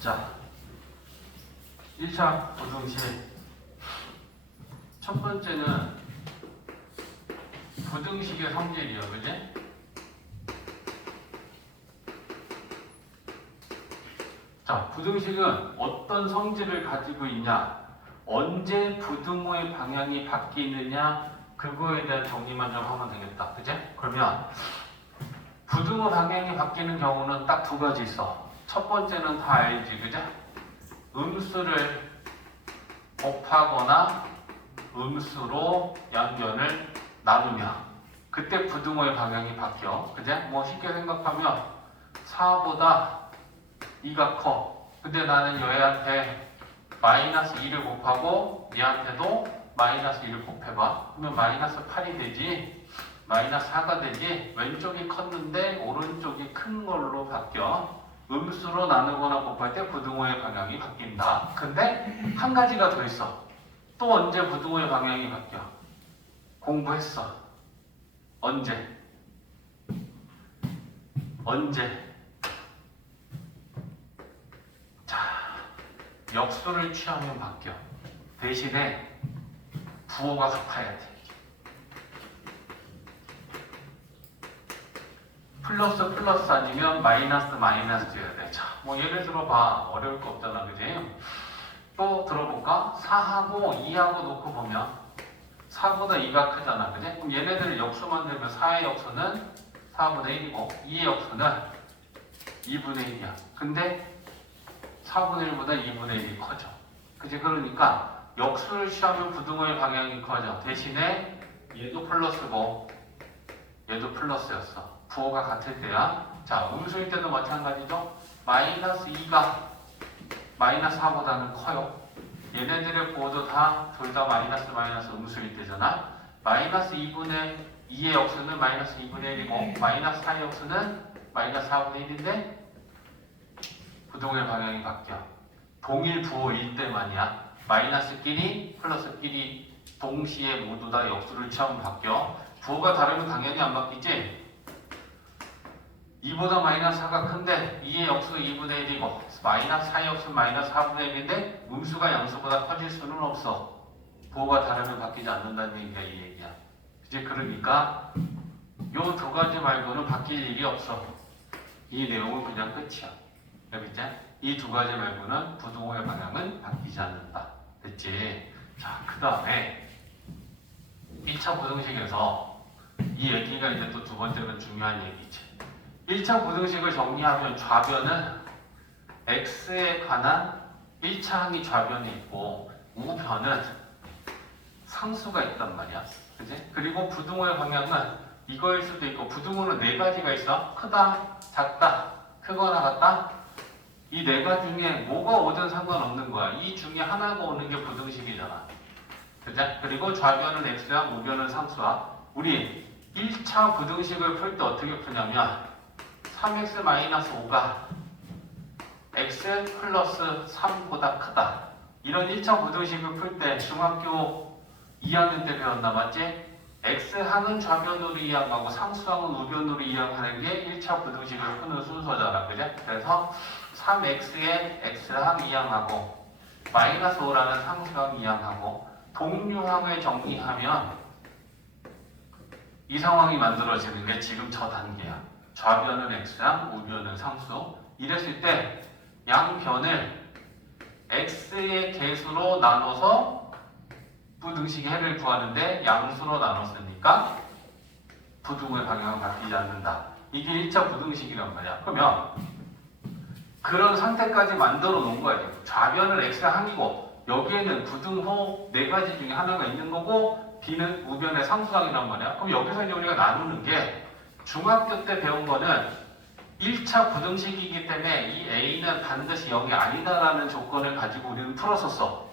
자, 1차 부등식. 첫 번째는 부등식의 성질이요, 그지? 자, 부등식은 어떤 성질을 가지고 있냐, 언제 부등호의 방향이 바뀌느냐, 그거에 대한 정리만 좀 하면 되겠다, 그지? 그러면 부등호 방향이 바뀌는 경우는 딱 두 가지 있어. 첫 번째는 다 알지, 그지? 음수를 곱하거나 음수로 양변을 나누면 그때 부등호의 방향이 바뀌어. 그제? 뭐 쉽게 생각하면 4보다 2가 커. 근데 나는 얘한테 마이너스 2를 곱하고 얘한테도 마이너스 2를 곱해봐. 그러면 마이너스 8이 되지, 마이너스 4가 되지. 왼쪽이 컸는데 오른쪽이 큰 걸로 바뀌어. 음수로 나누거나 곱할 때 부등호의 방향이 바뀐다. 근데 한 가지가 더 있어. 또 언제 부등호의 방향이 바뀌어? 공부했어. 언제? 자, 역수를 취하면 바뀌어. 대신에 부호가 같아야 돼. 플러스 플러스 아니면 마이너스 마이너스여야 돼. 자, 뭐 예를 들어 봐. 어려울 거 없잖아, 그지? 또 들어볼까? 4하고 2하고 놓고 보면 4보다 2가 크잖아, 그지? 그럼 얘네들 역수만 되면 4의 역수는 4분의 1이고 2의 역수는 2분의 1이야. 근데 4분의 1보다 2분의 1이 커져. 그지? 그러니까 역수를 취하면 부등호의 방향이 커져. 대신에 얘도 플러스고 얘도 플러스였어. 부호가 같을 때야. 자, 음수일 때도 마찬가지죠. 마이너스 2가 마이너스 4보다는 커요. 얘네들의 부호도 다 둘 다 마이너스 마이너스 음수일 때잖아. 마이너스 2분의 2의 역수는 마이너스 2분의 1이고 마이너스 4의 역수는 마이너스 4분의 1인데 부등호의 방향이 바뀌어. 동일 부호일 때만이야. 마이너스끼리 플러스끼리 동시에 모두 다 역수를 취하면 바뀌어. 부호가 다르면 당연히 안 바뀌지. 2보다 마이너스 4가 큰데 2의 역수가 2분의 1이고 마이너스 4의 역수는 마이너스 4분의 1인데 음수가 양수보다 커질 수는 없어. 부호가 다르면 바뀌지 않는다는 얘기야, 이 얘기야. 이제 그러니까 요 두 가지 말고는 바뀔 일이 없어. 이 내용은 그냥 끝이야. 알겠지? 이 두 가지 말고는 부등호의 방향은 바뀌지 않는다. 됐지? 자, 그 다음에 1차 부등식에서 이 얘기가 이제 또 두 번째로 중요한 얘기지. 1차 부등식을 정리하면 좌변은 x에 관한 1차 항이 좌변이 있고 우변은 상수가 있단 말이야. 그지? 그리고 부등호의 방향은 이거일 수도 있고, 부등호는 네 가지가 있어. 크다, 작다, 크거나 같다. 이 네 가지 중에 뭐가 오든 상관없는 거야. 이 중에 하나가 오는 게 부등식이잖아. 그지? 그리고 좌변은 x야, 우변은 상수야. 우리 1차 부등식을 풀 때 어떻게 푸냐면 3x-5가 x 플러스 3보다 크다. 이런 1차 부등식을 풀 때 중학교 2학년 때 배웠나 맞지? x항은 좌변으로 이항하고 상수항은 우변으로 이항하는 게 1차 부등식을 푸는 순서잖아. 그래? 그래서 3x에 x항 이항하고 마이너스 5라는 상수항 이항하고 동류항을 정리하면 이 상황이 만들어지는 게 지금 저 단계야. 좌변은 x항, 우변은 상수. 이랬을 때 양변을 x의 개수로 나눠서 부등식의 해를 구하는데 양수로 나눴으니까 부등호의 방향은 바뀌지 않는다. 이게 1차 부등식이란 말이야. 그러면 그런 상태까지 만들어 놓은 거야. 좌변은 x항이고 여기에는 부등호 네 가지 중에 하나가 있는 거고 b는 우변의 상수항이란 말이야. 그럼 여기서 이제 우리가 나누는 게 중학교 때 배운 거는 1차 부등식이기 때문에 이 a는 반드시 0이 아니다라는 조건을 가지고 우리는 풀었었어.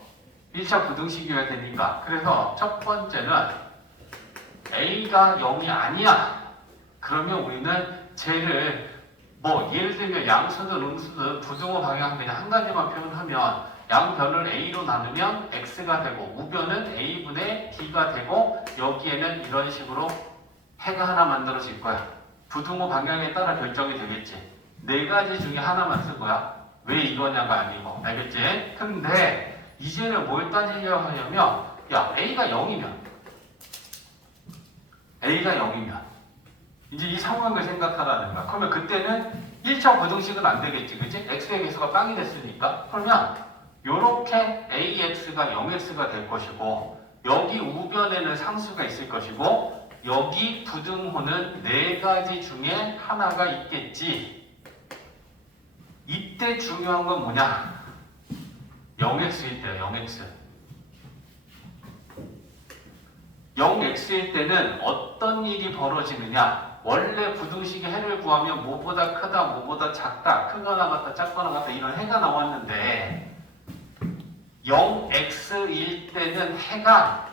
1차 부등식이어야 되니까. 그래서 첫 번째는 a가 0이 아니야. 그러면 우리는 쟤를 뭐 예를 들면 양수든 음수든 부등호 방향 그냥 한 가지만 표현하면 양변을 a로 나누면 x가 되고 우변은 a분의 d가 되고 여기에는 이런 식으로 해가 하나 만들어질 거야. 부등호 방향에 따라 결정이 되겠지. 네 가지 중에 하나만 쓸 거야. 왜 이거냐가 아니고. 알겠지? 근데 이제는 뭘 따지려고 하냐면 야 A가 0이면 이제 이 상황을 생각하라는 거야. 그러면 그때는 1차 부등식은 안 되겠지. 그치? x의 개수가 빵이 됐으니까. 그러면 요렇게 ax가 0x가 될 것이고 여기 우변에는 상수가 있을 것이고 여기 부등호는 4가지 중에 하나가 있겠지. 이때 중요한 건 뭐냐? 0x일 때야. 0x. 0x일 때는 어떤 일이 벌어지느냐? 원래 부등식의 해를 구하면 뭐보다 크다, 뭐보다 작다, 크거나 같다, 작거나 같다 이런 해가 나왔는데 0x일 때는 해가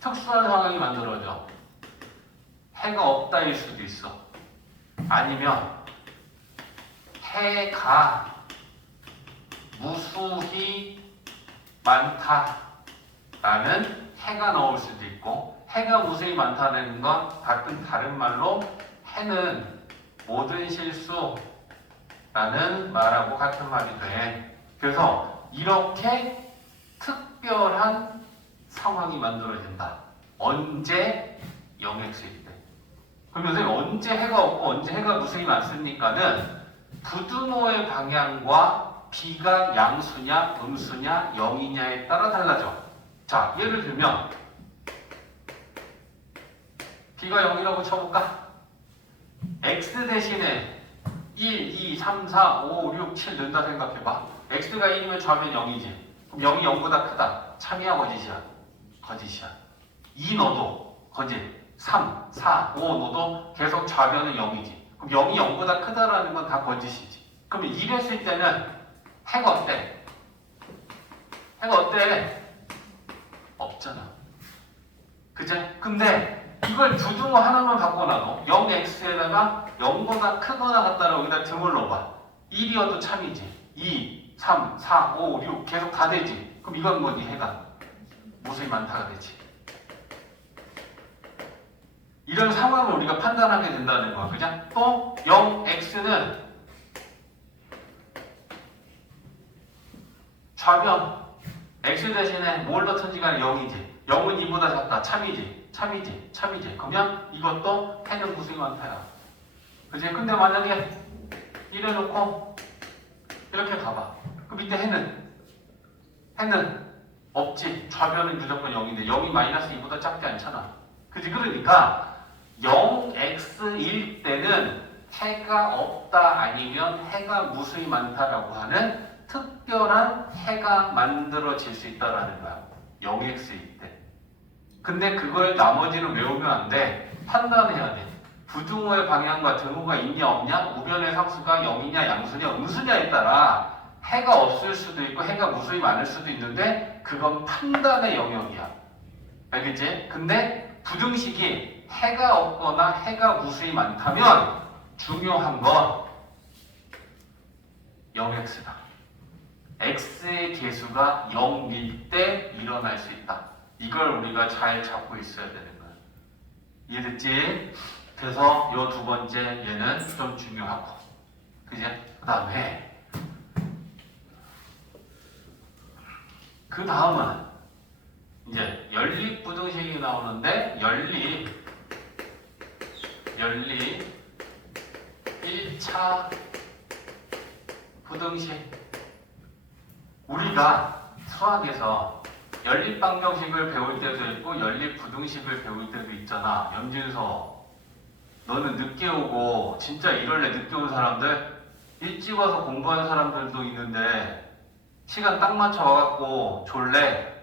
특수한 상황이 만들어져. 해가 없다일 수도 있어. 아니면 해가 무수히 많다라는 해가 나올 수도 있고 해가 무수히 많다는 건 가끔 다른 말로 해는 모든 실수라는 말하고 같은 말이 돼. 그래서 이렇게 특별한 상황이 만들어진다. 언제? 0x일 때. 그럼 선생님 언제 해가 없고 언제 해가 무수히 많습니까는 부등호의 방향과 b가 양수냐 음수냐 0이냐에 따라 달라져. 자, 예를 들면 b가 0이라고 쳐볼까? x 대신에 1, 2, 3, 4, 5, 6, 7 넣는다 생각해봐. x가 1이면 좌변 0이지. 그럼 0이 0보다 크다. 참이야 거짓이야? 거짓이야. 2 넣어도 거짓. 3, 4, 5 넣어도 계속 좌변은 0이지. 그럼 0이 0보다 크다라는 건 다 거짓이지. 그러면 이랬을 때는 해가 어때? 해가 어때? 없잖아. 그제? 근데 이걸 부등호 하나만 바꿔놔도 0x에다가 0보다 크거나 같다라고 여기다 등을 넣어봐. 1이어도 참이지. 2, 3, 4, 5, 6 계속 다 되지. 그럼 이건 뭐니? 해가 무수히 많다가 되지. 이런 상황을 우리가 판단하게 된다는 거야. 그냥 또 0x는 좌변 x 대신에 뭘 넣든지 간에 0이지. 0은 2보다 작다. 참이지. 그러면 이것도 해는 무수히 많다야. 그치? 근데 만약에 이래놓고 이렇게 가봐. 그 밑에 해는 없지. 좌변은 무조건 0인데 0이 마이너스 2보다 작지 않잖아. 그치? 그러니까 0x일 때는 해가 없다 아니면 해가 무수히 많다라고 하는 특별한 해가 만들어질 수 있다라는 거야. 0x일 때. 근데 그걸 나머지는 외우면 안 돼. 판단해야 돼. 부등호의 방향과 등호가 있냐 없냐, 우변의 상수가 0이냐 양수냐 음수냐에 따라 해가 없을 수도 있고 해가 무수히 많을 수도 있는데 그건 판단의 영역이야. 알겠지? 근데 부등식이 해가 없거나 해가 무수히 많다면 중요한 건 0x다. x의 개수가 0일 때 일어날 수 있다. 이걸 우리가 잘 잡고 있어야 되는 거야. 이해됐지? 그래서 요 두 번째 얘는 좀 중요하고. 그제? 그 다음은 이제 연립부등식이 나오는데 연립 1차 부등식. 우리가 수학에서 연립방정식을 배울 때도 있고 연립부등식을 배울 때도 있잖아. 염진서, 너는 늦게 오고 진짜 이럴래 늦게 온 사람들, 일찍 와서 공부하는 사람들도 있는데 시간 딱 맞춰 와갖고 졸래.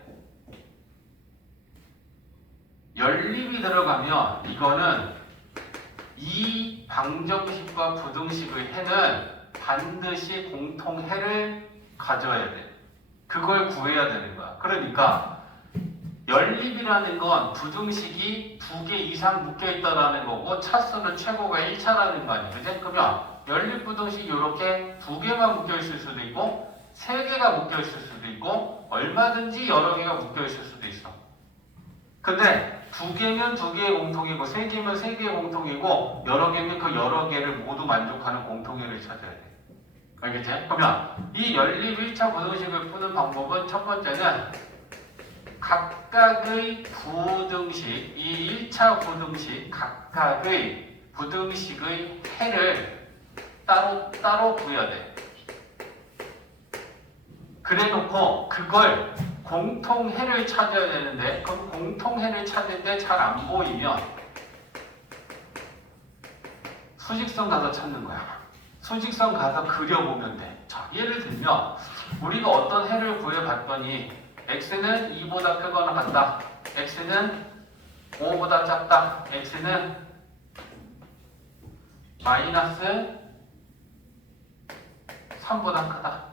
연립이 들어가면 이거는 이 방정식과 부등식의 해는 반드시 공통해를 가져야 돼. 그걸 구해야 되는 거야. 그러니까 연립이라는 건 부등식이 2개 이상 묶여있다라는 거고 차수는 최고가 1차라는 거 아니야. 그지? 그러면 연립부등식이 이렇게 2개만 묶여있을 수도 있고 3개가 묶여있을 수도 있고 얼마든지 여러 개가 묶여있을 수도 있어. 근데 2개면 2개의 공통이고 3개면 3개의 공통이고 여러 개면 그 여러 개를 모두 만족하는 공통해를 찾아야 돼. 알겠지? 그러면 이 연립 1차 부등식을 푸는 방법은 첫 번째는 각각의 부등식, 이 1차 부등식 각각의 부등식의 해를 따로 구해야 돼. 그래 놓고 그걸 공통해를 찾아야 되는데 그 공통해를 찾는데 잘 안 보이면 수직선 가서 찾는 거야. 수직선 가서 그려보면 돼. 자, 예를 들면 우리가 어떤 해를 구해봤더니 x는 2보다 크거나 같다. x는 5보다 작다. x는 마이너스 3보다 크다.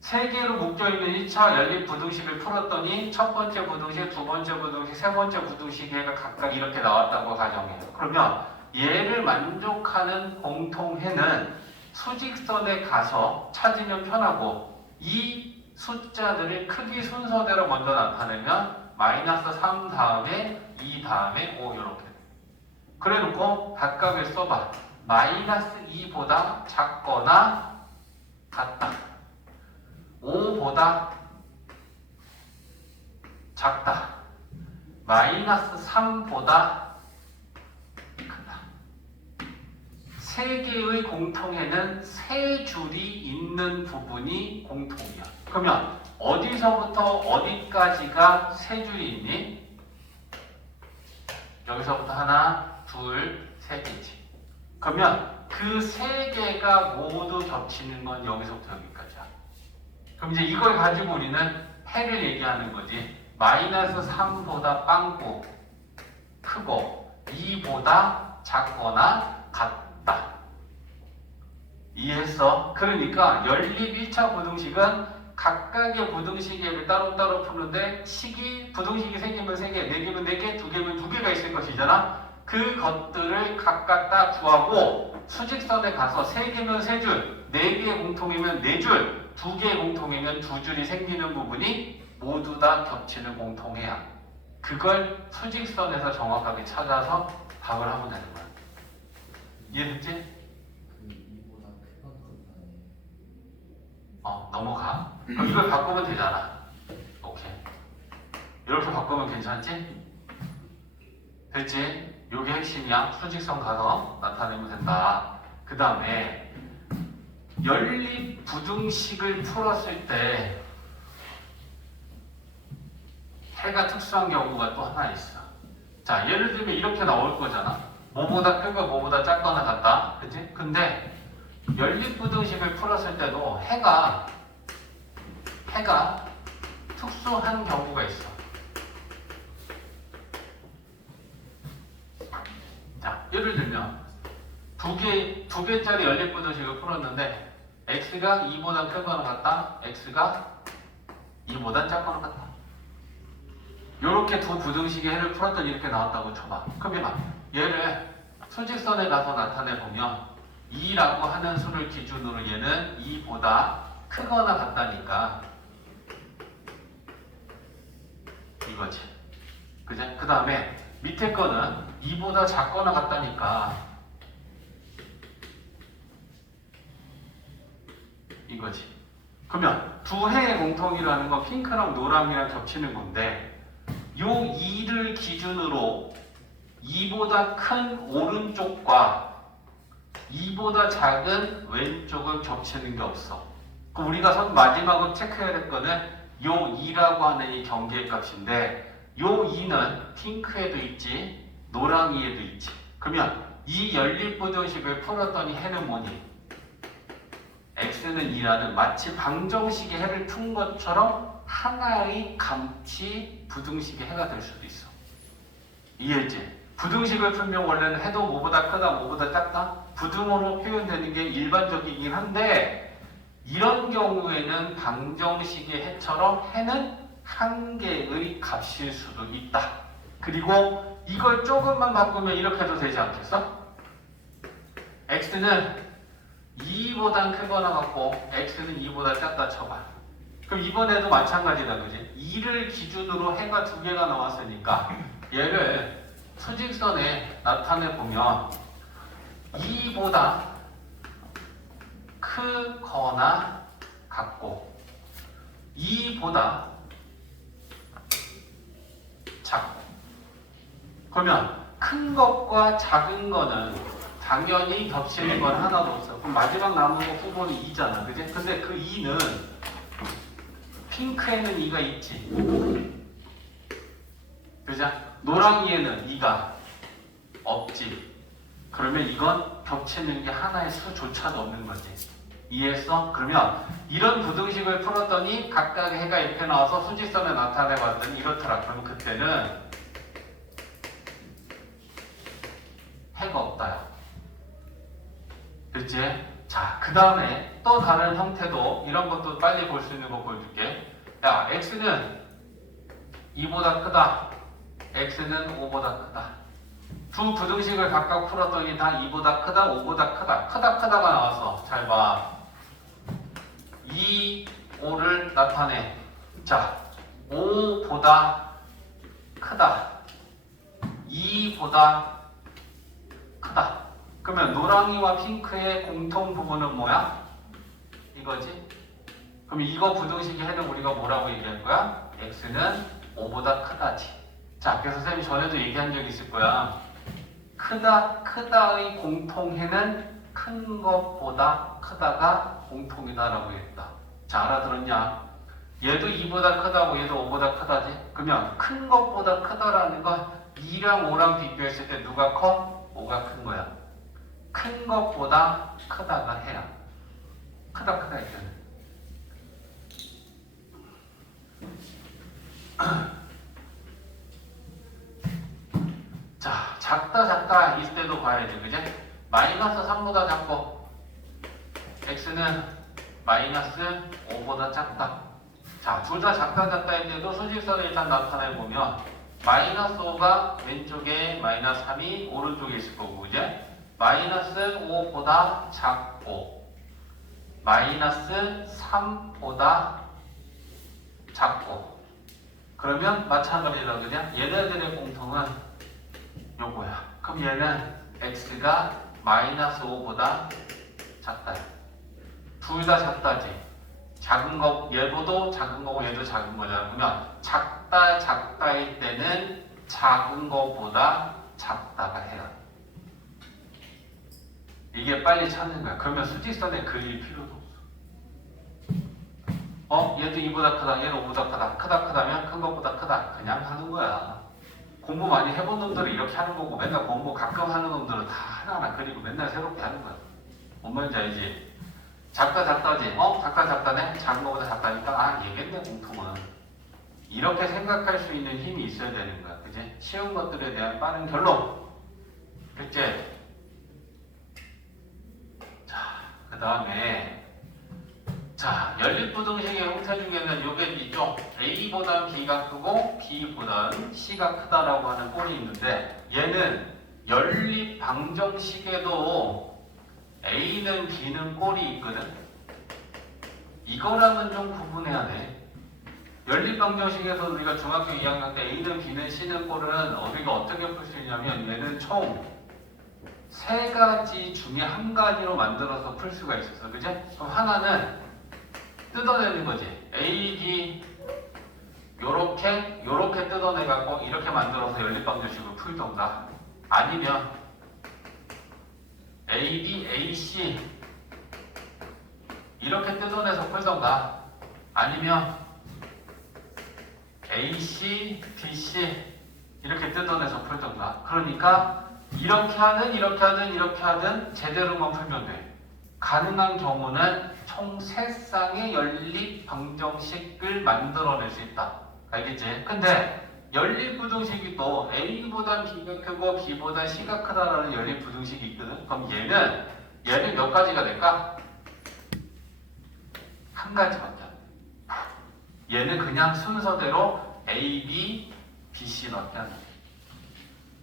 세 개로 묶여있는 1차 연립 부등식을 풀었더니 첫 번째 부등식, 두 번째 부등식, 세 번째 부등식이 각각 이렇게 나왔다고 가정해요. 그러면 얘를 만족하는 공통해는 수직선에 가서 찾으면 편하고 이 숫자들을 크기 순서대로 먼저 나타내면 마이너스 3 다음에 2 다음에 5 이렇게. 그래 놓고 각각을 써봐. 마이너스 2보다 작거나 같다. 5보다 작다. 마이너스 3보다 크다. 세 개의 공통에는 세 줄이 있는 부분이 공통이야. 그러면 어디서부터 어디까지가 세 줄이 있니? 여기서부터 하나, 둘, 세 개지. 그러면 그 세 개가 모두 겹치는 건 여기서부터 여기까지야. 그럼 이제 이걸 가지고 우리는 해를 얘기하는 거지. 마이너스 3보다 빵꾸 크고 2보다 작거나 같다. 이해했어? 그러니까 연립 1차 부등식은 각각의 부등식을 따로따로 푸는데 부등식이 생기면 3개, 4개면 4개, 2개면 2개가 있을 것이잖아. 그것들을 각각 다 구하고 수직선에 가서 3개면 3줄, 4개의 공통이면 4줄, 2개의 공통이면 2줄이 생기는 부분이 모두 다 겹치는 공통해야. 그걸 수직선에서 정확하게 찾아서 답을 하면 되는 거야. 이해됐지? 넘어가. 그럼 이걸 바꾸면 되잖아. 오케이. 이렇게 바꾸면 괜찮지? 됐지? 요게 핵심이야. 수직선 가서 나타내면 된다. 그 다음에 연립 부등식을 풀었을 때 해가 특수한 경우가 또 하나 있어. 자, 예를 들면 이렇게 나올 거잖아. 뭐보다 크고 뭐보다 작거나 같다. 그치? 근데 연립 부등식을 풀었을 때도 해가 특수한 경우가 있어. 자, 예를 들면 두 개짜리 연립 부등식을 풀었는데 x가 2보다 크거나 같다, x가 2보다 작거나 같다. 이렇게 두 부등식의 해를 풀었더니 이렇게 나왔다고 쳐봐. 그러면 얘를 수직선에 가서 나타내 보면 2라고 하는 수를 기준으로 얘는 2보다 크거나 같다니까 이거지. 그제? 그 다음에 밑에 거는 2보다 작거나 같다니까 이거지. 그러면 두 해의 공통이라는 건 핑크랑 노랑이랑 겹치는 건데 요 2를 기준으로 2보다 큰 오른쪽과 2보다 작은 왼쪽은 겹치는 게 없어. 그럼 우리가 마지막으로 체크해야 될 거는 요 2라고 하는 이 경계의 값인데 요 2는 핑크에도 있지 노랑이에도 있지. 그러면 이 연립부등식을 풀었더니 해는 뭐니? x는 2라는 마치 방정식의 해를 푼 것처럼 하나의 감치 부등식의 해가 될 수도 있어. 이해했지? 부등식을 풀면 원래는 해도 뭐보다 크다, 뭐보다 작다? 부등호로 표현되는 게 일반적이긴 한데 이런 경우에는 방정식의 해처럼 해는 한 개의 값일 수도 있다. 그리고 이걸 조금만 바꾸면 이렇게 해도 되지 않겠어? x는 2보다 크거나 같고 x는 2보다 작다 쳐봐. 그럼 이번에도 마찬가지다, 그지? 2를 기준으로 해가 두 개가 나왔으니까 얘를 수직선에 나타내 보면 2보다 큰 크거나 같고 2보다 작고. 그러면 큰 것과 작은 거는 당연히 겹치는 건 하나도 없어. 그럼 마지막 남은 거 후보는 2잖아. 그지? 근데 그 2는 핑크에는 2가 있지. 그죠? 노랑이에는 2가 없지. 그러면 이건 겹치는 게 하나의 수조차도 없는 거지. 이해했어? 그러면 이런 부등식을 풀었더니 각각의 해가 이렇게 나와서 수직선에 나타내봤더니 이렇더라. 그러면 그때는 해가 없다요. 그치? 자, 그 다음에 또 다른 형태도 이런 것도 빨리 볼 수 있는 거 보여줄게. 야, x는 2보다 크다. x는 5보다 크다. 두 부등식을 각각 풀었더니 다 2보다 크다, 5보다 크다. 크다가 나왔어. 잘 봐. 2, 5를 나타내. 자, 5보다 크다. 2보다 크다. 그러면 노랑이와 핑크의 공통 부분은 뭐야? 이거지? 그럼 이거 부등식의 해는 우리가 뭐라고 얘기할 거야? x는 5보다 크다지. 자, 그래서 선생님이 전에도 얘기한 적이 있을 거야. 크다의 공통해는 큰 것보다 크다가 공통이다라고 했다. 자, 알아들었냐? 얘도 2보다 크다고 얘도 5보다 크다지? 그러면 큰 것보다 크다라는 건 2랑 5랑 비교했을 때 누가 커? 5가 큰 거야. 큰 것보다 크다가 해야. 크다 이때는. 자, 작다 이때도 봐야지. 그지? 마이너스 3보다 작고 x는 마이너스 5보다 작다. 자, 둘 다 작다 했는데도 수직선을 일단 나타내보면 마이너스 5가 왼쪽에 마이너스 3이 오른쪽에 있을 거고, 이제 마이너스 5보다 작고 마이너스 3보다 작고. 그러면 마찬가지로 그냥 얘네들의 공통은 요거야. 그럼 얘는 x가 마이너스 5보다 작다. 둘 다 작다지. 작은 거, 얘도 작은 거고 얘도 작은 거잖아. 그러면 작다일 때는 작은 거보다 작다가 해야. 이게 빨리 찾는 거야. 그러면 수직선에 그릴 필요도 없어. 얘도 2보다 크다, 얘는 5보다 크다. 크다면 큰 것보다 크다. 그냥 하는 거야. 공부 많이 해본 놈들은 이렇게 하는 거고, 맨날 공부 가끔 하는 놈들은 다 하나하나 그리고 맨날 새롭게 하는 거야. 뭔 말인지 알지? 작다지. 작다네? 작은 거보다 작다니까, 얘겠네, 공통은. 이렇게 생각할 수 있는 힘이 있어야 되는 거야. 그치? 쉬운 것들에 대한 빠른 결론. 그치? 자, 그 다음에 연립부등식의 형태 중에는 요게 있죠. A보단 B가 크고 B보단 C가 크다라고 하는 꼴이 있는데, 얘는 연립방정식에도 A는 B는 꼴이 있거든. 이거랑은 좀 구분해야 돼. 연립방정식에서 우리가 중학교 2학년 때 A는 B는 C는 꼴은 우리가 어떻게 풀 수 있냐면, 얘는 총 3가지 중에 한 가지로 만들어서 풀 수가 있었어. 그지? 그럼 하나는 뜯어내는 거지. A, B 요렇게 뜯어내갖고 이렇게 만들어서 연립방정식을 풀던가, 아니면 A, B, A, C 이렇게 뜯어내서 풀던가, 아니면 A, C, B, C 이렇게 뜯어내서 풀던가. 그러니까 이렇게 하든 제대로만 풀면 돼. 가능한 경우는 총 3쌍의 연립 방정식을 만들어낼 수 있다. 알겠지? 근데 연립 부등식이 또 A보다 B가 크고 B보다 C가 크다라는 연립 부등식이 있거든. 그럼 얘는 몇 가지가 될까? 한 가지밖에 안 돼. 얘는 그냥 순서대로 A, B, B, C밖에 안 돼.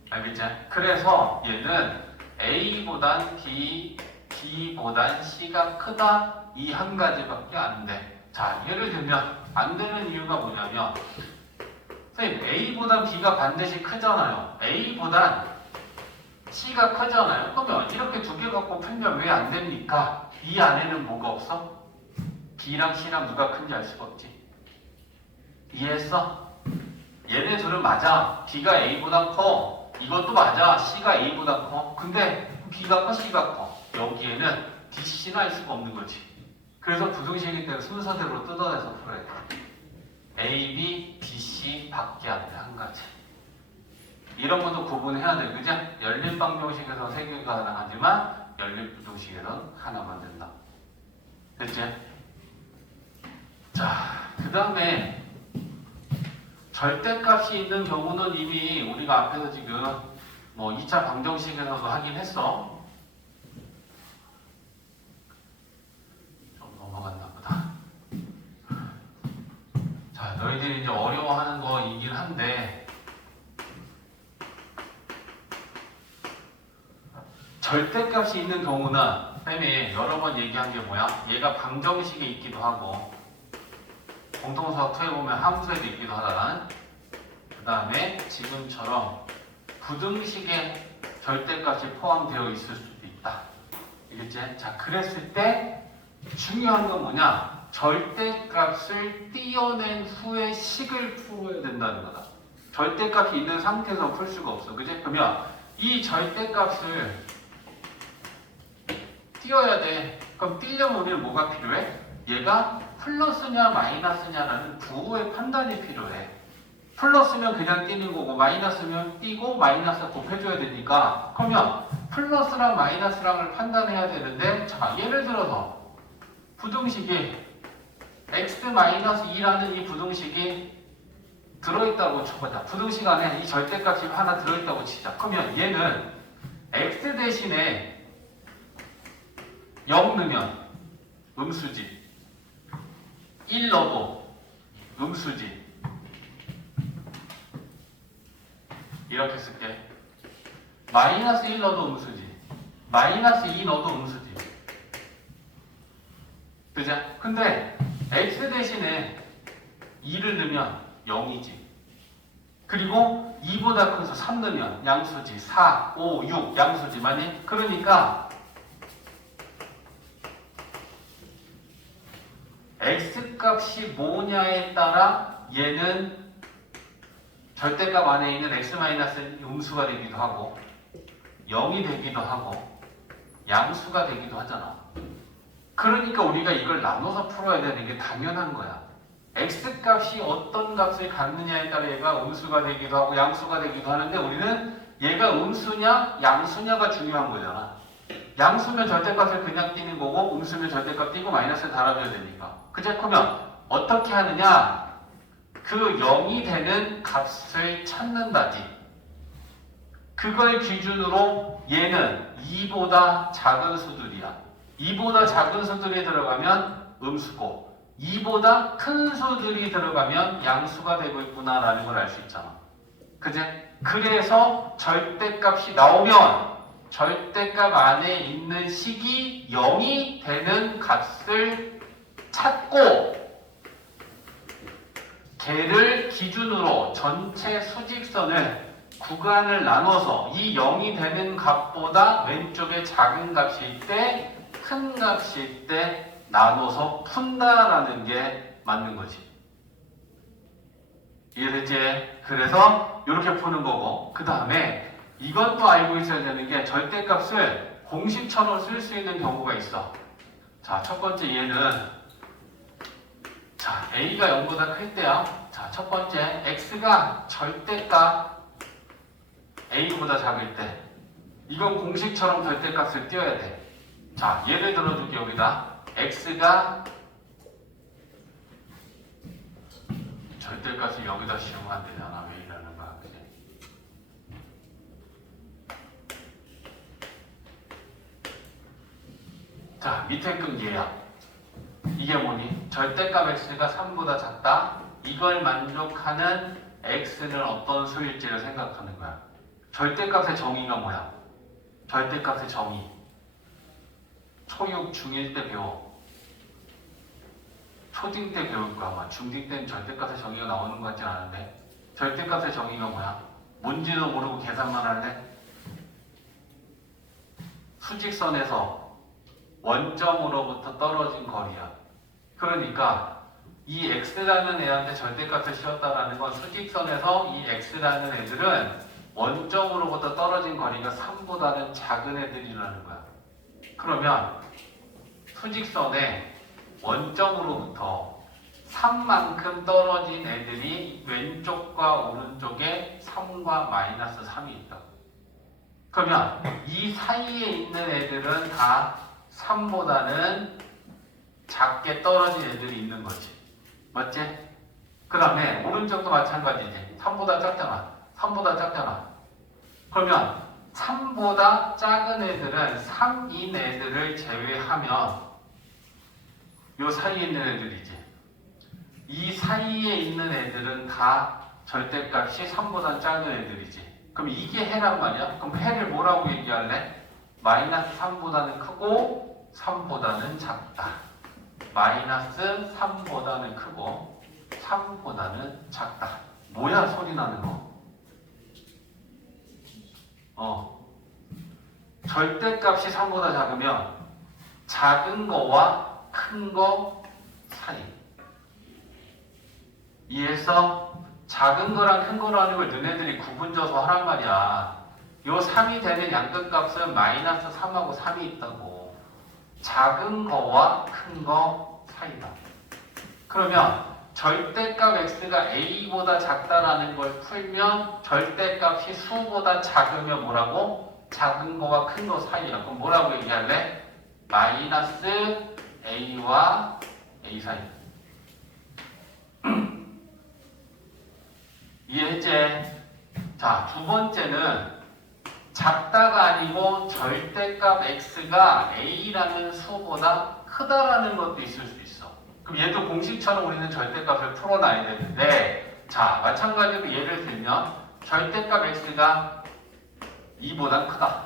알겠지? 그래서 얘는 A보단 B, B보단 C가 크다, 이 한 가지밖에 안 돼. 자, 예를 들면 안 되는 이유가 뭐냐면, 선생님 A보단 B가 반드시 크잖아요. A보단 C가 크잖아요. 그러면 이렇게 두 개 갖고 풀면 왜 안 됩니까? 이 안에는 뭐가 없어? B랑 C랑 누가 큰지 알 수가 없지. 이해했어? 얘네 둘은 맞아. B가 A보다 커. 이것도 맞아. C가 A보다 커. 근데 B가 커, C가 커. 여기에는 D, C는 알 수가 없는 거지. 그래서 부등식일 때는 순서대로 뜯어내서 풀어야 돼. A, B, B, C 밖에 안 돼. 한 가지. 이런 것도 구분해야 돼. 그죠? 열린 방정식에서 세 개가 가능하지만 열린 부등식에서는 하나만 된다. 됐지? 자, 그 다음에 절대값이 있는 경우는 이미 우리가 앞에서 지금 뭐 2차 방정식에서도 하긴 했어. 좀 넘어갔나 보다. 자, 너희들이 이제 어려워하는 거이긴 한데 절대값이 있는 경우는 쌤이 여러 번 얘기한 게 뭐야? 얘가 방정식에 있기도 하고 공통수학 2에 보면 함수에도 있기도 하다가 그 다음에 지금처럼 부등식에 절대값이 포함되어 있을 수도 있다. 알겠지? 자, 그랬을 때 중요한 건 뭐냐? 절대값을 띄어낸 후에 식을 풀어야 된다는 거다. 절대값이 있는 상태에서 풀 수가 없어. 그지? 그러면 이 절대값을 띄어야 돼. 그럼 띄려면 우리는 뭐가 필요해? 얘가 플러스냐 마이너스냐라는 부호의 판단이 필요해. 플러스면 그냥 띄는 거고 마이너스면 띄고 마이너스 곱해줘야 되니까 그러면 플러스랑 마이너스랑을 판단해야 되는데 자, 예를 들어서 부등식이 x-2라는 이 부등식이 들어있다고 쳐보자. 부등식 안에 이 절대값이 하나 들어있다고 치자. 그러면 얘는 x 대신에 0 넣으면 음수지. 1 넣어도 음수지. 이렇게 쓸게. 마이너스 1 넣어도 음수지. 마이너스 2 넣어도 음수지. 그죠? 근데 x 대신에 2를 넣으면 0이지. 그리고 2보다 큰 수 3 넣으면 양수지. 4, 5, 6 양수지. 맞니? 그러니까 x값이 뭐냐에 따라 얘는 절대값 안에 있는 x-는 음수가 되기도 하고 0이 되기도 하고 양수가 되기도 하잖아. 그러니까 우리가 이걸 나눠서 풀어야 되는 게 당연한 거야. x값이 어떤 값을 갖느냐에 따라 얘가 음수가 되기도 하고 양수가 되기도 하는데 우리는 얘가 음수냐 양수냐가 중요한 거잖아. 양수면 절대값을 그냥 띄는 거고 음수면 절대값 띄고 마이너스를 달아줘야 되니까. 그제? 그러면 어떻게 하느냐? 그 0이 되는 값을 찾는다지. 그걸 기준으로 얘는 2보다 작은 수들이야. 2보다 작은 수들이 들어가면 음수고 2보다 큰 수들이 들어가면 양수가 되고 있구나라는 걸 알 수 있잖아. 그제? 그래서 절대값이 나오면 절대값 안에 있는 식이 0이 되는 값을 찾고 걔를 기준으로 전체 수직선을 구간을 나눠서 이 0이 되는 값보다 왼쪽에 작은 값일 때 큰 값일 때 나눠서 푼다라는 게 맞는 거지. 이해됐지? 그래서 이렇게 푸는 거고 그 다음에 이것도 알고 있어야 되는 게 절대값을 공식처럼 쓸 수 있는 경우가 있어. 자, 첫 번째 얘는 자, a가 0보다 클 때야. 자, 첫 번째 x가 절대값 a보다 작을 때 이건 공식처럼 절대값을 띄워야 돼. 자, 예를 들어줄게. 여기다 x가 절대값을 여기다 씌우면 안 되잖아. 왜 이러는 거야, 그지? 자, 밑에 끈 얘야. 이게 뭐니? 절대값 x가 3보다 작다. 이걸 만족하는 x는 어떤 수일지를 생각하는 거야. 절대값의 정의가 뭐야? 절대값의 정의. 초6, 중1 때 배워. 초딩 때 배울 거야. 아마 중딩 때는 절대값의 정의가 나오는 것 같지 않은데 절대값의 정의가 뭐야? 뭔지도 모르고 계산만 할래? 수직선에서 원점으로부터 떨어진 거리야. 그러니까 이 x라는 애한테 절대값을 씌웠다라는 건 수직선에서 이 x라는 애들은 원점으로부터 떨어진 거리가 3보다는 작은 애들이라는 거야. 그러면 수직선에 원점으로부터 3만큼 떨어진 애들이 왼쪽과 오른쪽에 3과 마이너스 3이 있다. 그러면 이 사이에 있는 애들은 다 3보다는 작게 떨어진 애들이 있는 거지. 맞지? 그 다음에 오른쪽도 마찬가지지. 3보다 작잖아. 3보다 작잖아. 그러면 3보다 작은 애들은 3인 애들을 제외하면 요 사이에 있는 애들이지. 이 사이에 있는 애들은 다 절대값이 3보다 작은 애들이지. 그럼 이게 해란 말이야? 그럼 해를 뭐라고 얘기할래? 마이너스 3보다는 크고 3보다는 작다. 마이너스 3보다는 크고 3보다는 작다. 뭐야 소리 나는 거? 절대값이 3보다 작으면 작은 거와 큰 거 사이. 이해했어? 작은 거랑 큰 거라는 걸 너네들이 구분져서 하란 말이야. 요 3이 되는 양끝값은 마이너스 3하고 3이 있다고. 작은 거와 큰 거 사이다. 그러면 절대값 x가 a보다 작다라는 걸 풀면 절대값이 수보다 작으면 뭐라고? 작은 거와 큰 거 사이야. 그럼 뭐라고 얘기할래? 마이너스 a와 a 사이. 이해했지? 자, 두 번째는 작다가 아니고 절대값 x가 a라는 수보다 크다라는 것도 있을 수 있어. 그럼 얘도 공식처럼 우리는 절대값을 풀어놔야 되는데, 자, 마찬가지로 예를 들면 절대값 x가 2보다 크다.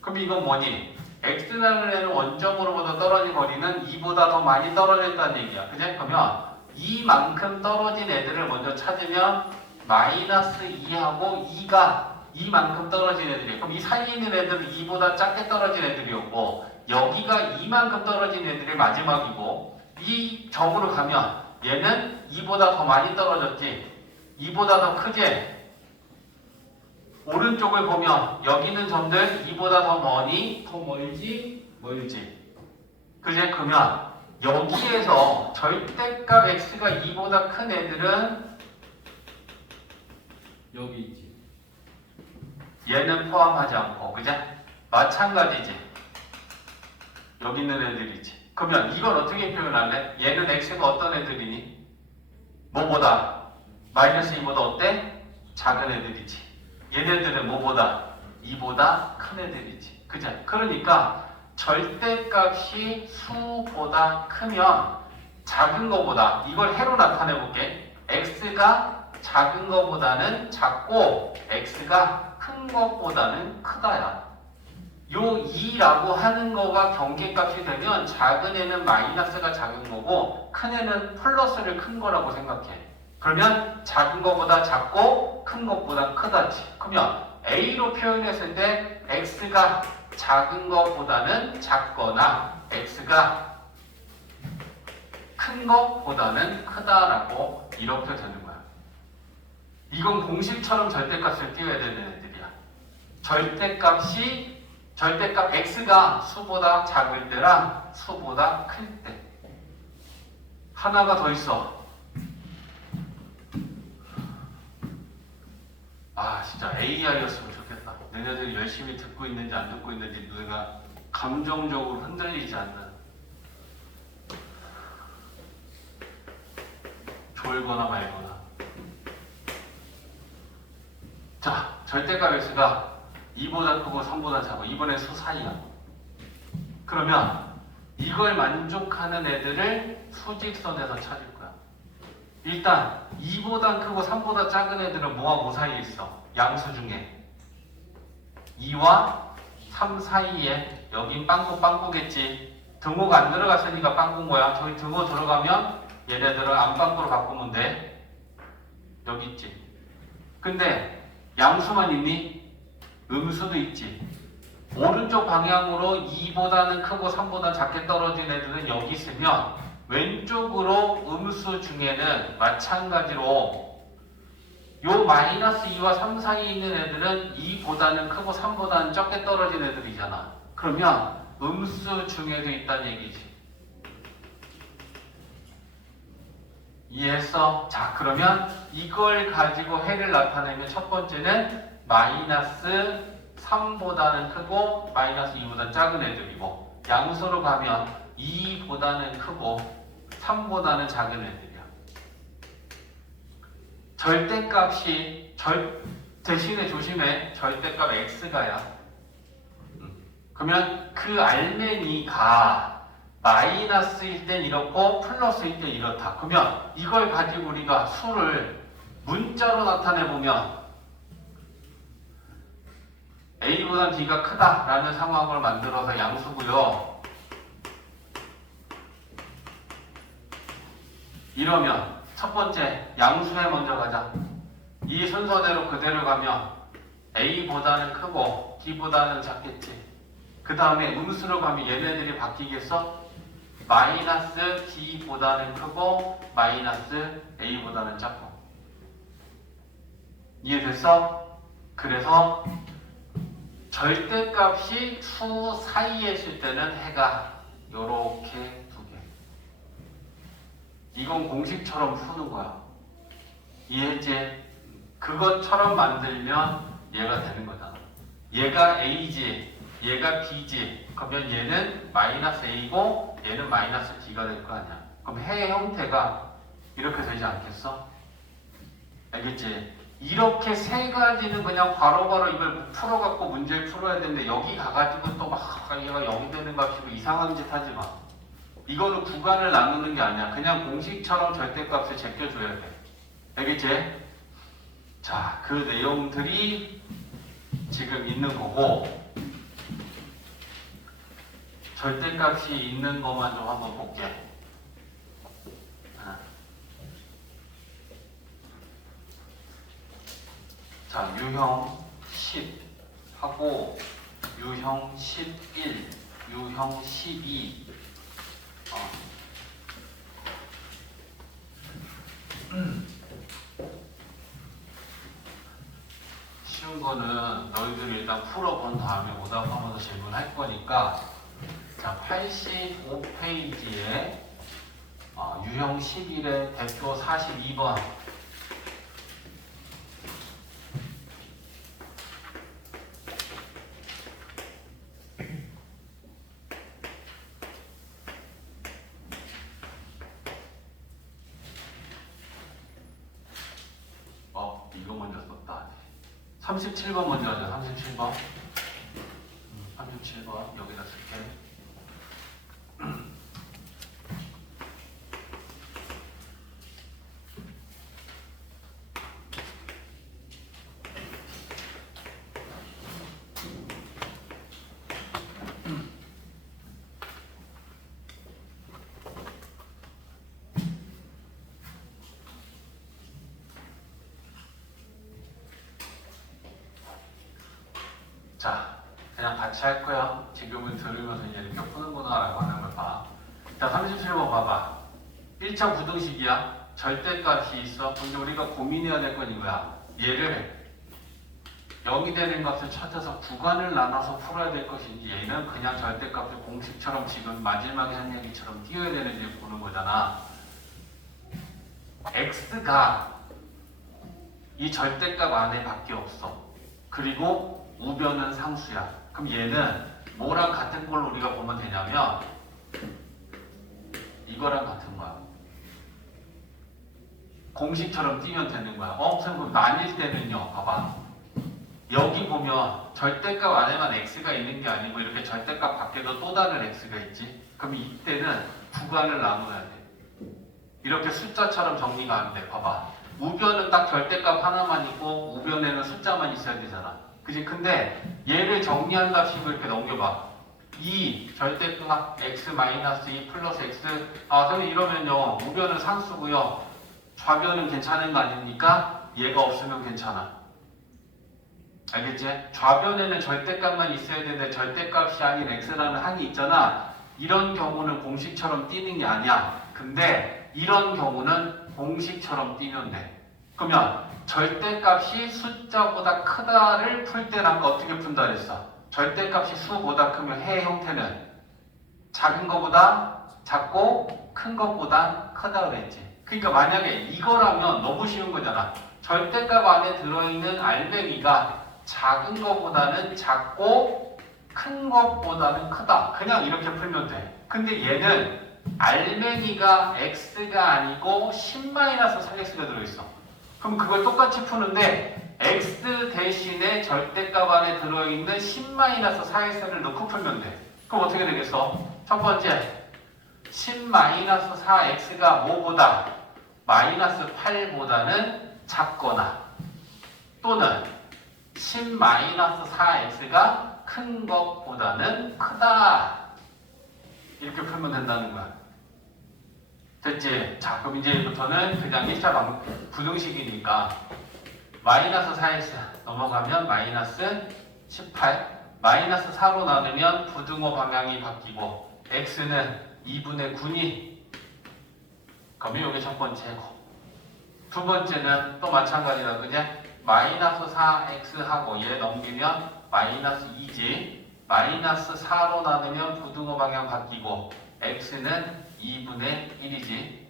그럼 이건 뭐니? x라는 애는 원점으로부터 떨어진 거리는 2보다 더 많이 떨어졌다는 얘기야. 그지? 그러면 이만큼 떨어진 애들을 먼저 찾으면 마이너스 2하고 2가 이만큼 떨어진 애들이에요. 그럼 이 사이에 있는 애들은 2보다 작게 떨어진 애들이었고 여기가 이만큼 떨어진 애들이 마지막이고 이 적으로 가면 얘는 2보다 더 많이 떨어졌지. 2보다 더 크지. 오른쪽을 보면 여기는 점들 2보다 더 머니, 더 멀지. 그지? 그러면 여기에서 절대값 x가 2보다 큰 애들은 여기 있지. 얘는 포함하지 않고, 그죠? 마찬가지지. 여기 있는 애들이지. 그러면 이걸 어떻게 표현할래? 얘는 x가 어떤 애들이니? 뭐보다? 마이너스 2보다 어때? 작은 애들이지. 얘네들은 뭐보다? 2보다 큰 애들이지. 그죠? 그러니까 절대값이 수보다 크면 작은 거보다, 이걸 해로 나타내 볼게. x가 작은 거보다는 작고 x가 큰 것보다는 크다야. 요 2라고 하는 거가 경계값이 되면 작은 애는 마이너스가 작은 거고 큰 애는 플러스를 큰 거라고 생각해. 그러면 작은 거보다 작고 큰 것보다 크다지. 그러면 a로 표현했을 때 x가 작은 것보다는 작거나 x가 큰 것보다는 크다라고 이렇게 되는 거야. 이건 공식처럼 절대값을 띄워야 되는 애들이야. 절대값 x가 수보다 작을 때랑 수보다 클 때. 하나가 더 있어. 아, 진짜 AI였으면 좋겠다. 너네들이 열심히 듣고 있는지 안 듣고 있는지 너네가 감정적으로 흔들리지 않는, 졸거나 말거나. 자, 절대값 x가 2보다 크고 3보다 작고 이번엔 수 사이야. 그러면 이걸 만족하는 애들을 수직선에서 찾을 거야. 일단 2보다 크고 3보다 작은 애들은 뭐와 뭐 사이에 있어? 양수 중에 2와 3 사이에. 여긴 빵꾸겠지. 등호가 안 들어갔으니까 빵꾸인 거야. 저기 등호 들어가면 얘네들은 안 빵꾸로 바꾸면 돼. 여기 있지. 근데 양수만 있니? 음수도 있지. 오른쪽 방향으로 2보다는 크고 3보다 작게 떨어진 애들은 여기 있으면 왼쪽으로 음수 중에는 마찬가지로 요 마이너스 2와 3 사이에 있는 애들은 2보다는 크고 3보다는 적게 떨어진 애들이잖아. 그러면 음수 중에도 있다는 얘기지. 이해했어? 자, 그러면 이걸 가지고 해를 나타내면 첫 번째는 마이너스 3보다는 크고 마이너스 2보다는 작은 애들이고, 양수로 가면 2보다는 크고 3보다는 작은 애들이야. 절대값이 대신에 조심해. 절대값 x가야. 그러면 그 알맹이가 마이너스일 땐 이렇고 플러스일 땐 이렇다. 그러면 이걸 가지고 우리가 수를 문자로 나타내보면 a보다 b가 크다라는 상황을 만들어서 양수고요. 이러면 첫 번째 양수에 먼저 가자. 이 순서대로 그대로 가면 a보다는 크고 b보다는 작겠지. 그 다음에 음수로 가면 얘네들이 바뀌겠어? 마이너스 b보다는 크고 마이너스 a보다는 작고. 이해됐어? 그래서 절대값이 수 사이에 있을 때는 해가 요렇게 두 개. 이건 공식처럼 푸는 거야. 이해했지? 그것처럼 만들면 얘가 되는 거잖아. 얘가 a지, 얘가 b지. 그러면 얘는 마이너스 a고 얘는 마이너스 b가 될 거 아니야. 그럼 해의 형태가 이렇게 되지 않겠어? 알겠지? 이렇게 세 가지는 그냥 바로바로 이걸 풀어갖고 문제를 풀어야 되는데 여기 가가지고 또 막 얘가 0이 되는 값이고 이상한 짓 하지 마. 이거는 구간을 나누는 게 아니야. 그냥 공식처럼 절대값을 제껴줘야 돼. 알겠지? 자, 그 내용들이 지금 있는 거고, 절대값이 있는 것만 좀 한번 볼게. 자, 유형 10 하고 유형 11, 유형 12. 쉬운 거는 너희들이 일단 풀어본 다음에 오답하면서 질문할 거니까. 자, 85페이지에 유형 11의 대표 42번. 이거 먼저 썼다. 37번 먼저 하자. 37번. 37번 여기다 쓸게. 자, 그냥 같이 할 거야. 지금은 들으면서 이제 이렇게 푸는구나라고 하는 걸 봐. 자, 37번 봐봐. 1차 부등식이야. 절대값이 있어. 근데 우리가 고민해야 될 건 이거야. 얘를 0이 되는 값을 찾아서 구간을 나눠서 풀어야 될 것인지, 얘는 그냥 절대값을 공식처럼 지금 마지막에 한 얘기처럼 띄워야 되는지 보는 거잖아. x가 이 절대값 안에 밖에 없어. 그리고 우변은 상수야. 그럼 얘는 뭐랑 같은 걸로 우리가 보면 되냐면 이거랑 같은 거야. 공식처럼 띄면 되는 거야. 선생님, 아닐 때는요. 봐봐. 여기 보면 절대값 안에만 x가 있는 게 아니고 이렇게 절대값 밖에도 또 다른 x가 있지. 그럼 이때는 구간을 나눠야 돼. 이렇게 숫자처럼 정리가 안 돼. 봐봐. 우변은 딱 절대값 하나만 있고 우변에는 숫자만 있어야 되잖아. 그치? 근데 얘를 정리한답시고 이렇게 넘겨봐. 2 절대값 x-2 플러스 x. 선생님 이러면요. 우변은 상수고요. 좌변은 괜찮은 거 아닙니까? 얘가 없으면 괜찮아. 알겠지? 좌변에는 절대값만 있어야 되는데 절대값이 아닌 x라는 한이 있잖아. 이런 경우는 공식처럼 띄는 게 아니야. 근데 이런 경우는 공식처럼 띄면 돼. 그러면 절대값이 숫자보다 크다를 풀 때는 아까 어떻게 푼다 그랬어? 절대값이 수보다 크면 해 형태는 작은 거보다 작고 큰 것보다 크다 그랬지. 그러니까 만약에 이거라면 너무 쉬운 거잖아. 절대값 안에 들어있는 알맹이가 작은 것보다는 작고 큰 것보다는 크다. 그냥 이렇게 풀면 돼. 근데 얘는 알맹이가 x가 아니고 10-4x가 들어있어. 그럼 그걸 똑같이 푸는데 x 대신에 절대값 안에 들어있는 10-4x를 넣고 풀면 돼. 그럼 어떻게 되겠어? 첫 번째 10-4x가 뭐보다? -8보다는 작거나 또는 10-4x가 큰 것보다는 크다. 이렇게 풀면 된다는 거야. 됐지? 자, 그럼 이제부터는 그냥 1차 부등식이니까 -4x 넘어가면 -18 -4로 나누면 부등호 방향이 바뀌고 x는 2분의 9니 그러면 이게 첫 번째고 두 번째는 또 마찬가지다. 그냥 -4x하고 얘 넘기면 -2지. -4로 나누면 부등호 방향 바뀌고 x는 2분의 1이지.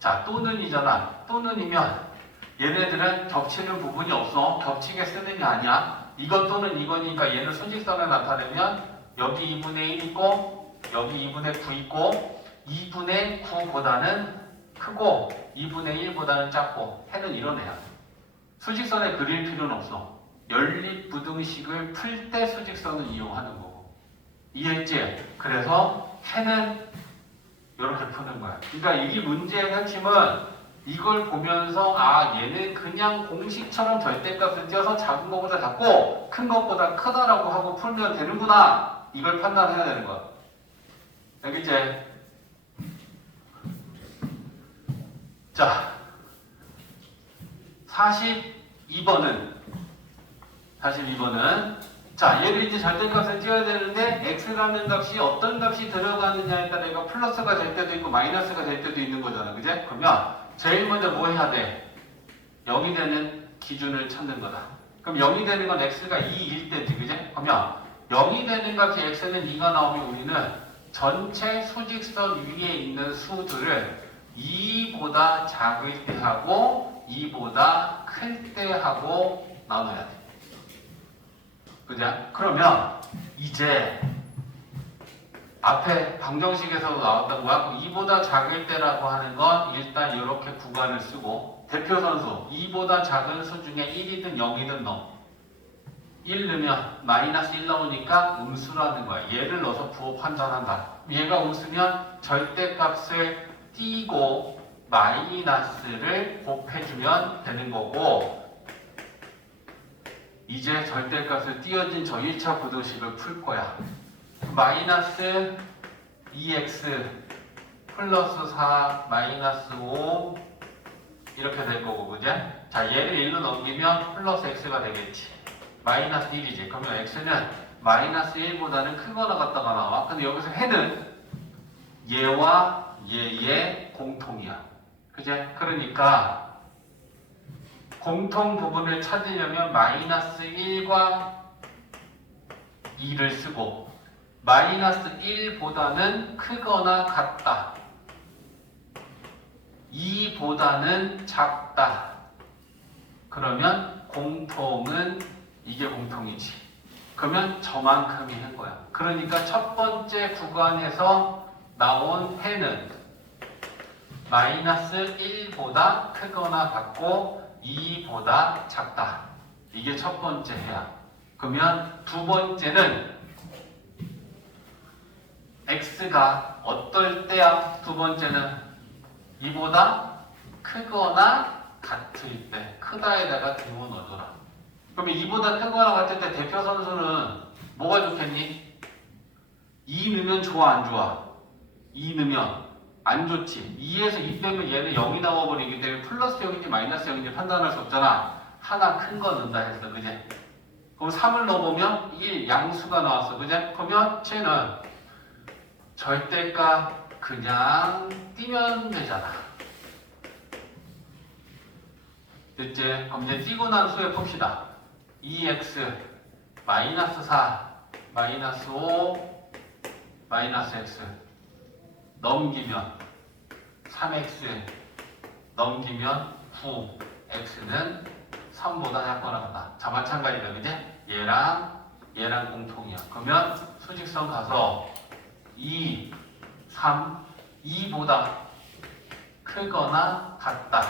자, 또는이잖아. 또는이면 얘네들은 겹치는 부분이 없어. 겹치게 쓰는 게 아니야. 이것 또는 이거니까 얘는 수직선에 나타내면 여기 2분의 1 있고 여기 2분의 9 있고 2분의 9보다는 크고 2분의 1보다는 작고 해는 이런 애야. 수직선에 그릴 필요는 없어. 연립부등식을 풀 때 수직선을 이용하는 거고. 이해했지? 그래서 해는 이렇게 푸는 거야. 그러니까 이 문제의 핵심은 이걸 보면서 아 얘는 그냥 공식처럼 절대값을 띄어서 작은 것보다 작고 큰 것보다 크다라고 하고 풀면 되는구나. 이걸 판단해야 되는 거야. 알겠지? 자, 42번은 자, 얘를 이제 절대값을 띄워야 되는데 x라는 값이 어떤 값이 들어가느냐에 따라 이거 플러스가 될 때도 있고 마이너스가 될 때도 있는 거잖아. 그제? 그러면 제일 먼저 뭐 해야 돼? 0이 되는 기준을 찾는 거다. 그럼 0이 되는 건 x가 2일 때지. 그제? 그러면 0이 되는 값이 x는 2가 나오면 우리는 전체 수직선 위에 있는 수들을 2보다 작을 때 하고 2보다 클 때 하고 나눠야 돼. 그죠? 그러면 이제 앞에 방정식에서도 나왔던 거야. 2보다 작을 때라고 하는 건 일단 이렇게 구간을 쓰고 대표선수 2보다 작은 수 중에 1이든 0이든 넣어. 1 넣으면 -1 나오니까 음수라는 거야. 얘를 넣어서 부호 판단한다. 얘가 음수면 절대값을 띄고 마이너스를 곱해주면 되는 거고 이제 절대값을 띄어진 저 1차 부등식을 풀 거야. -2x 플러스 4 -5 이렇게 될 거고 그제? 자, 얘를 1로 넘기면 플러스 x가 되겠지. -1이지. 그러면 x는 -1보다는 크거나 같다가 나와. 근데 여기서 해는 얘와 얘의 공통이야. 그제? 그러니까 공통 부분을 찾으려면 -1과 2를 쓰고 -1보다는 크거나 같다. 2보다는 작다. 그러면 공통은 이게 공통이지. 그러면 저만큼이 한 거야. 그러니까 첫 번째 구간에서 나온 해는 -1보다 크거나 같고 2보다 작다. 이게 첫 번째 해야. 그러면 두 번째는 x가 어떨 때야? 두 번째는 2보다 크거나 같을 때. 크다에다가 등호 넣어줘라. 그러면 2보다 크거나 같을 때 대표 선수는 뭐가 좋겠니? 2 넣으면 좋아 안 좋아? 2 넣으면 안 좋지. 2에서 2 빼면 얘는 0이 나와버리기 때문에 플러스 0인지 마이너스 0인지 판단할 수 없잖아. 하나 큰 거 넣는다 했어. 그제? 그럼 3을 넣어보면 1 양수가 나왔어. 그죠? 그러면 쟤는 절대값 그냥 띄면 되잖아. 됐지? 그럼 이제 띄고 난 수에 풉시다. 2x 마이너스 4 마이너스 5 마이너스 x 넘기면 3x 넘기면 9x는 3보다 작거나 같다. 자, 마찬가지다. 그지? 얘랑 공통이야. 그러면 수직선 가서 2, 3, 2보다 크거나 같다.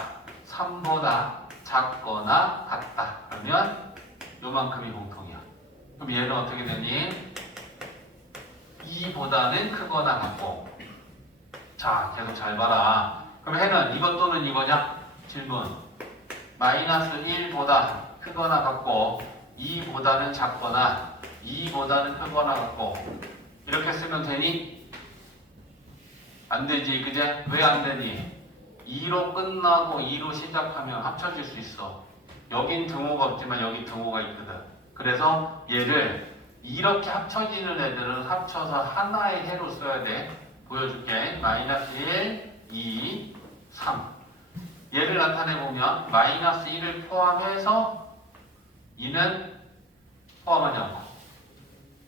3보다 작거나 같다. 그러면 요만큼이 공통이야. 그럼 얘는 어떻게 되니? 2보다는 크거나 같고. 자, 계속 잘 봐라. 그럼 해는 이것 또는 이거냐? 질문. 마이너스 1보다 크거나 같고 2보다는 작거나 2보다는 크거나 같고 이렇게 쓰면 되니? 안 되지, 그제? 왜 안 되니? 2로 끝나고 2로 시작하면 합쳐질 수 있어. 여긴 등호가 없지만 여기 등호가 있거든. 그래서 얘를 이렇게 합쳐지는 애들은 합쳐서 하나의 해로 써야 돼. 보여줄게. 마이너스 1, 2, 3. 얘를 나타내보면 마이너스 1을 포함해서 2는 포함하지 않고.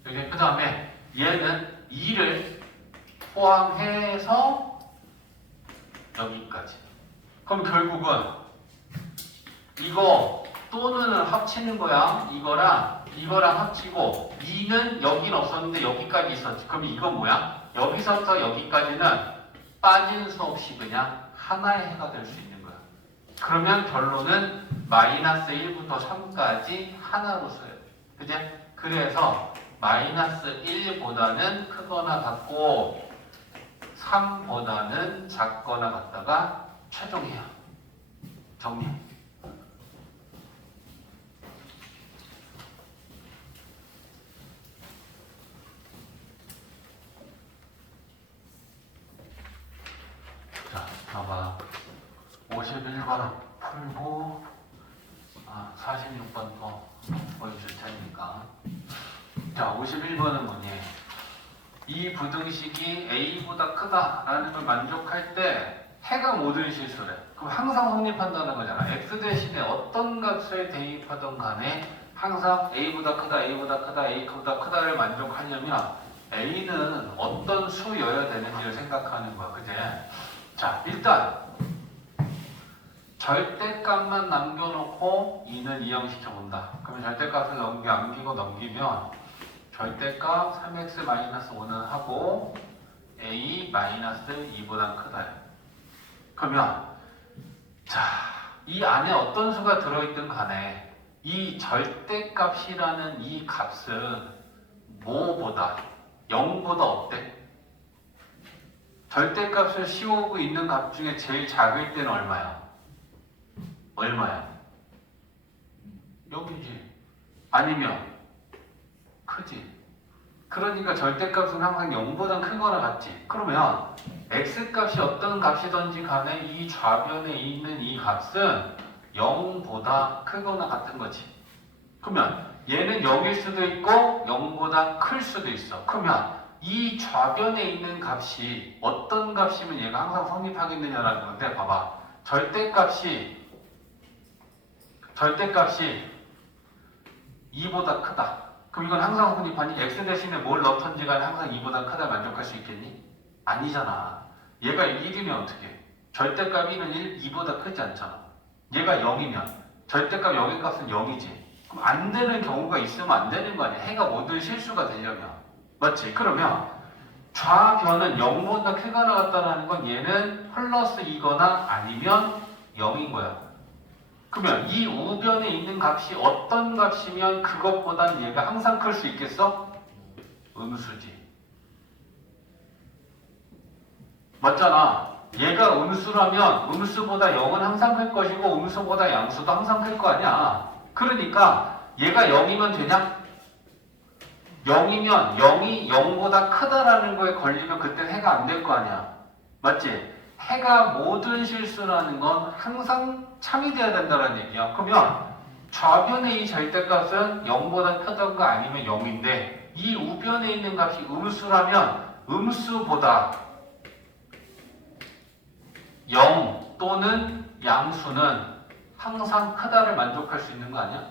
그 다음에 얘는 2를 포함해서 여기까지. 그럼 결국은 이거 또는 합치는 거야. 이거랑 합치고 2는 여긴 없었는데 여기까지 있었지. 그럼 이건 뭐야? 여기서부터 여기까지는 빠진 수 없이 그냥 하나의 해가 될 수 있는 거야. 그러면 결론은 마이너스 1부터 3까지 하나로 써야 돼. 그제? 그래서 마이너스 1보다는 크거나 같고 3보다는 작거나 같다가 최종이야. 정리. 자, 봐봐. 51번 풀고 46번 더 보여줄 테니까. 자, 51번은 뭐니? 이 부등식이 A보다 크다라는 걸 만족할 때 해가 모든 실수래. 그럼 항상 성립한다는 거잖아. x 대신에 어떤 값을 대입하던 간에 항상 A보다 크다, A보다 크다, A보다 크다를 만족하려면 A는 어떤 수여야 되는지를 생각하는 거야. 그제? 자, 일단 절대값만 남겨놓고 2는 이항시켜 본다. 그러면 절대값을 넘기면 절대값 3x-5는 하고 a-2보다 크다. 그러면 자, 이 안에 어떤 수가 들어있든 간에 이 절대값이라는 이 값은 뭐보다 0보다 어때? 절대값을 씌우고 있는 값 중에 제일 작을 때는 얼마야? 얼마야? 0이지. 아니면 크지. 그러니까 절대값은 항상 0보다 크거나 같지. 그러면 x값이 어떤 값이든지 간에 이 좌변에 있는 이 값은 0보다 크거나 같은 거지. 그러면 얘는 0일 수도 있고 0보다 클 수도 있어. 그러면 이 좌변에 있는 값이 어떤 값이면 얘가 항상 성립하겠느냐라는 건데, 봐봐. 절대값이 2보다 크다. 그럼 이건 항상 성립하니? x 대신에 뭘 넣던지 간에 항상 2보다 크다 만족할 수 있겠니? 아니잖아. 얘가 1이면 어떻게? 절대값 1은 2보다 크지 않잖아. 얘가 0이면 절대값 0의 값은 0이지. 그럼 안 되는 경우가 있으면 안 되는 거 아니야. 해가 모든 실수가 되려면. 맞지? 그러면 좌변은 0보다 크거나 같다는 건 얘는 플러스 2거나 아니면 0인 거야. 그러면 이 우변에 있는 값이 어떤 값이면 그것보단 얘가 항상 클 수 있겠어? 음수지. 맞잖아. 얘가 음수라면 음수보다 0은 항상 클 것이고 음수보다 양수도 항상 클 거 아니야. 그러니까 얘가 0이면 되냐? 0이면 0이 0보다 크다라는 거에 걸리면 그때 해가 안 될 거 아니야. 맞지? 해가 모든 실수라는 건 항상 참이 돼야 된다는 얘기야. 그러면 좌변의 이 절대값은 0보다 크던가 아니면 0인데 이 우변에 있는 값이 음수라면 음수보다 0 또는 양수는 항상 크다를 만족할 수 있는 거 아니야?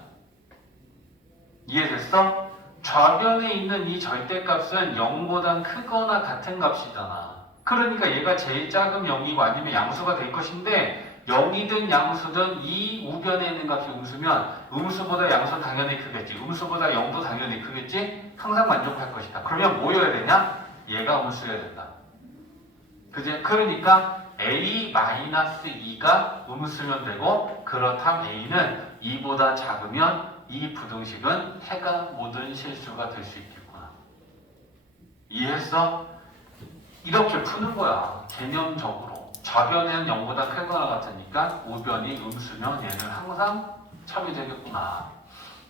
이해됐어? 좌변에 있는 이 절대값은 0보다 크거나 같은 값이잖아. 그러니까 얘가 제일 작은 0이고 아니면 양수가 될 것인데 0이든 양수든 이 우변에 있는 값이 음수면 음수보다 양수는 당연히 크겠지. 음수보다 0도 당연히 크겠지. 항상 만족할 것이다. 그러면 뭐여야 되냐? 얘가 음수여야 된다. 그지? 그러니까 A-2가 음수면 되고 그렇다면 A는 2보다 작으면 이 부등식은 해가 모든 실수가 될 수 있겠구나. 이해했어? 이렇게 푸는 거야. 개념적으로. 좌변은 0보다 크거나 같으니까 우변이 음수면 얘는 항상 참이 되겠구나.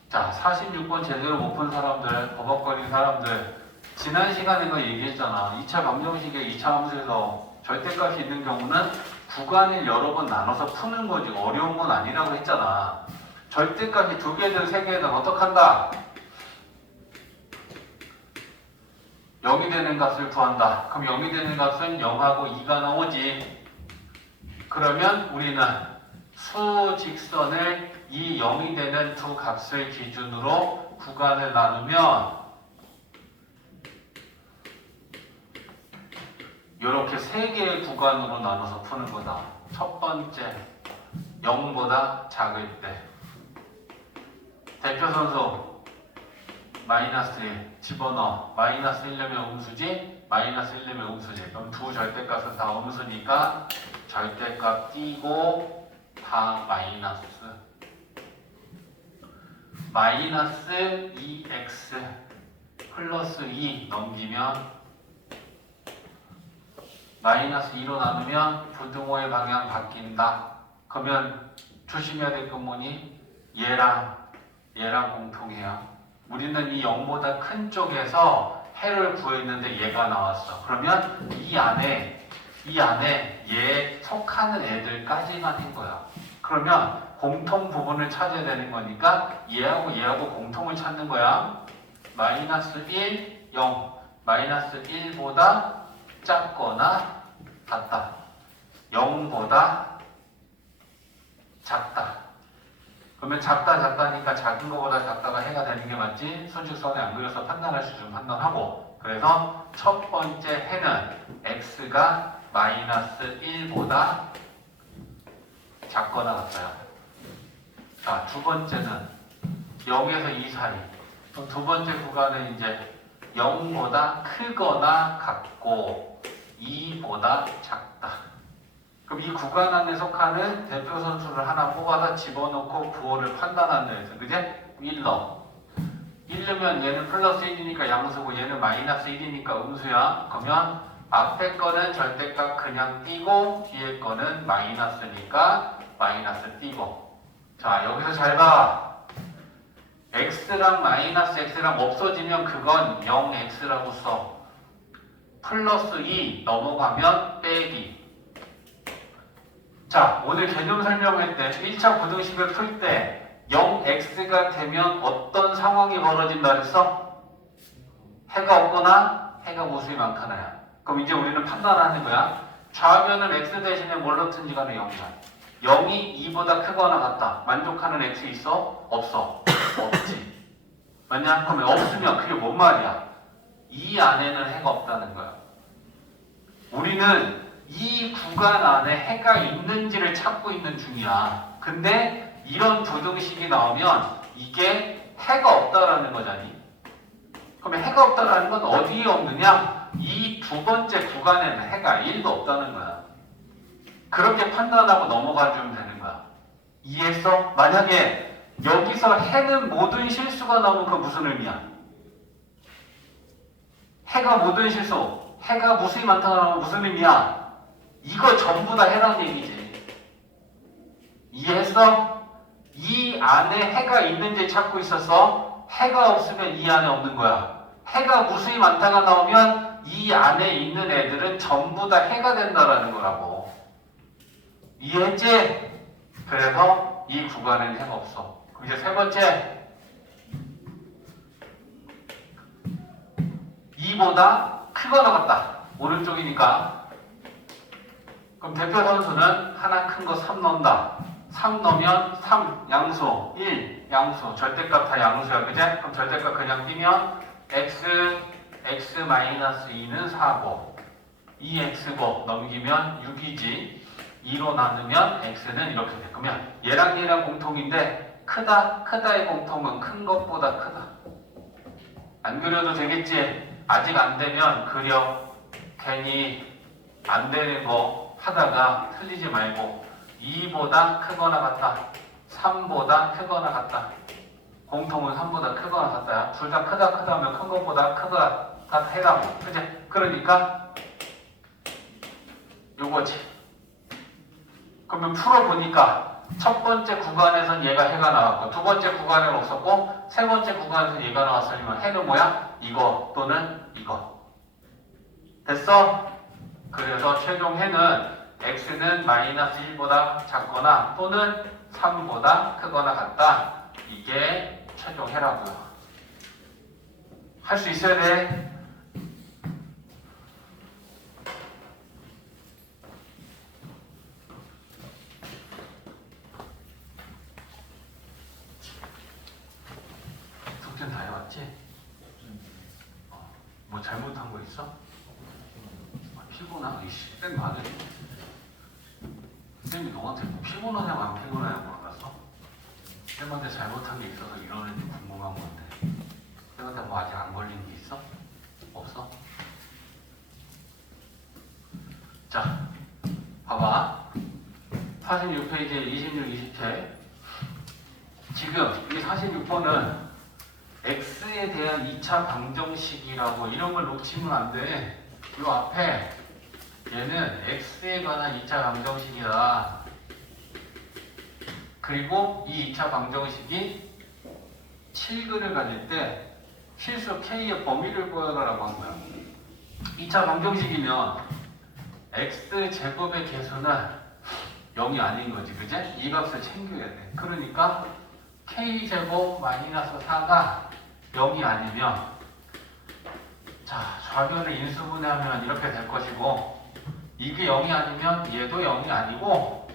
자, 46번 제대로 못 푼 사람들, 버벅거린 사람들, 지난 시간에 그 얘기했잖아. 2차 방정식의 2차 함수에서 절대값이 있는 경우는 구간을 여러 번 나눠서 푸는 거지 어려운 건 아니라고 했잖아. 절대값이 2개든 3개든 어떡한다? 0이 되는 값을 구한다. 그럼 0이 되는 값은 0하고 2가 나오지. 그러면 우리는 수직선을 이 0이 되는 두 값을 기준으로 구간을 나누면 이렇게 3개의 구간으로 나눠서 푸는 거다. 첫 번째, 0보다 작을 때. 대표 선수, 마이너스 1 집어넣어. 마이너스 1려면 음수지? 마이너스 1려면 음수지. 그럼 두 절대값은 다 음수니까 절대값 띄고 다 마이너스. 마이너스 2x 플러스 2 넘기면 마이너스 2로 나누면 부등호의 방향 바뀐다. 그러면 조심해야 될 건 뭐니? 얘랑 공통해요. 우리는 이 0보다 큰 쪽에서 해를 구했는데 얘가 나왔어. 그러면 이 안에 얘 속하는 애들까지만 한 거야. 그러면 공통 부분을 찾아야 되는 거니까 얘하고 공통을 찾는 거야. 마이너스 1, 0. 마이너스 1보다 작거나 같다. 0보다 작다. 그러면 작다니까 작은 거보다 작다가 해가 되는 게 맞지? 수직선에 안 그려서 판단할 수 있으면 판단하고. 그래서 첫 번째 해는 x가 마이너스 1보다 작거나 같아요. 자, 두 번째는 0에서 2 사이. 두 번째 구간은 이제 0보다 크거나 같고 2보다 작다. 그럼 이 구간 안에 속하는 대표 선수를 하나 뽑아서 집어넣고 부호를 판단한다 해서 그제? 1러. 1르면 얘는 플러스 1이니까 양수고 얘는 마이너스 1이니까 음수야. 그러면 앞에 거는 절대값 그냥 띄고 뒤에 거는 마이너스니까 마이너스 띄고. 자, 여기서 잘 봐. x랑 마이너스 x랑 없어지면 그건 0x라고 써. 플러스 2 넘어가면 빼기. 자, 오늘 개념 설명할 때 1차 부등식을 풀 때 0x가 되면 어떤 상황이 벌어진다 그랬어? 해가 없거나 해가 무수히 많거나야. 그럼 이제 우리는 판단하는 거야. 좌변은 x 대신에 뭘 넣든지 간에 0이야. 0이 2보다 크거나 같다. 만족하는 x 있어? 없어. 없지. 맞냐? 그러면 없으면 그게 뭔 말이야? 이 안에는 해가 없다는 거야. 우리는 이 구간 안에 해가 있는지를 찾고 있는 중이야. 근데 이런 부등식이 나오면 이게 해가 없다라는 거잖니. 그러면 해가 없다라는 건 어디에 없느냐? 이 두 번째 구간에는 해가 1도 없다는 거야. 그렇게 판단하고 넘어가주면 되는 거야. 이해했어? 만약에 여기서 해는 모든 실수가 나오면 그 무슨 의미야? 해가 모든 실수, 해가 무수히 많다가 나오면 무슨 의미야? 이거 전부 다 해라는 얘기지. 이해했어? 이 안에 해가 있는지 찾고 있었어. 해가 없으면 이 안에 없는 거야. 해가 무수히 많다가 나오면 이 안에 있는 애들은 전부 다 해가 된다라는 거라고. 이해했지? 그래서 이 구간에는 해가 없어. 그럼 이제 세 번째 2보다 크거나 같다. 오른쪽이니까. 그럼 대표 선수는 하나 큰 거 3 넣는다. 3 넣으면 3 양수, 1 양수, 절대값 다 양수야. 그제? 그럼 절대값 그냥 띄면 x-2는 4고 2x고 넘기면 6이지. 2로 나누면 x는 이렇게 돼. 그러면 얘랑 얘랑 공통인데 크다의 공통은 큰 것보다 크다. 안 그려도 되겠지? 아직 안 되면 그려. 괜히 안 되는 거 하다가 틀리지 말고 2보다 크거나 같다. 3보다 크거나 같다. 공통은 3보다 크거나 같다야. 둘 다 크다 하면 큰 것보다 크다 해라고. 그치? 그러니까 요거지. 그러면 풀어보니까 첫 번째 구간에선 얘가 해가 나왔고 두 번째 구간에는 없었고 세 번째 구간에서 얘가 나왔으면 해는 뭐야? 이거 또는 이거. 됐어? 그래서 최종 해는 x는 -1보다 작거나 또는 3보다 크거나 같다. 이게 최종 해라고요. 할 수 있어야 돼. 숙제는 다 해왔지? 뭐 잘못한 거 있어? 피곤하? 이씨, 쌤 많은. 쌤이 너한테 뭐 피곤하냐고 안 피곤하냐고 물어봤어? 쌤한테 잘못한 게 있어서 이러는지 궁금한 건데. 쌤한테 뭐 아직 안 걸린 게 있어? 없어? 자, 봐봐. 46페이지 26, 27. 지금 이 46번은 x에 대한 2차 방정식이라고 이런 걸 놓치면 안 돼. 이 앞에 얘는 x에 관한 2차 방정식이다. 그리고 이 2차 방정식이 칠근을 가질 때 실수 k의 범위를 구하라고 한 거야. 2차 방정식이면 x제곱의 개수는 0이 아닌 거지, 그제? 이 값을 챙겨야 돼. 그러니까 k제곱 마이너스 4가 0이 아니면, 자, 좌변을 인수분해하면 이렇게 될 것이고, 이게 0이 아니면 얘도 0이 아니고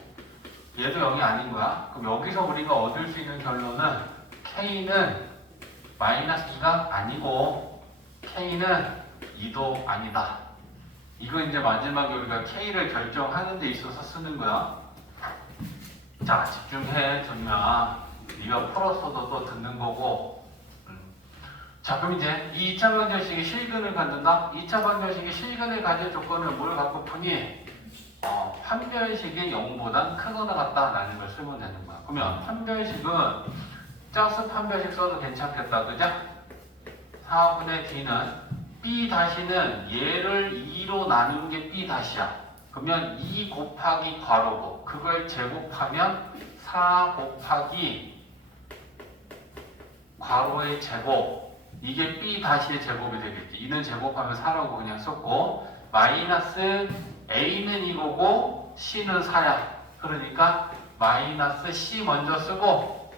얘도 0이 아닌 거야. 그럼 여기서 우리가 얻을 수 있는 결론은 k는 -2가 아니고 k는 2도 아니다. 이거 이제 마지막에 우리가 k를 결정하는 데 있어서 쓰는 거야. 자, 집중해 준야. 네가 풀었어도 또 듣는 거고. 자, 그럼 이제 이 2차 방정식이 실근을 갖는다? 2차 방정식이 실근을 가질 조건을 뭘 갖고 푸니? 판별식이 0보단 크거나 같다라는 걸 쓰면 되는 거야. 그러면 판별식은 짝수 판별식 써도 괜찮겠다. 그죠? 4분의 d는 b 다시는 얘를 2로 나누는 게 b 다시야. 그러면 2 곱하기 괄호고 그걸 제곱하면 4 곱하기 괄호의 제곱. 이게 b 다시의 제곱이 되겠지. 2는 제곱하면 4라고 그냥 썼고 마이너스 a는 이거고 c는 4야. 그러니까 마이너스 c 먼저 쓰고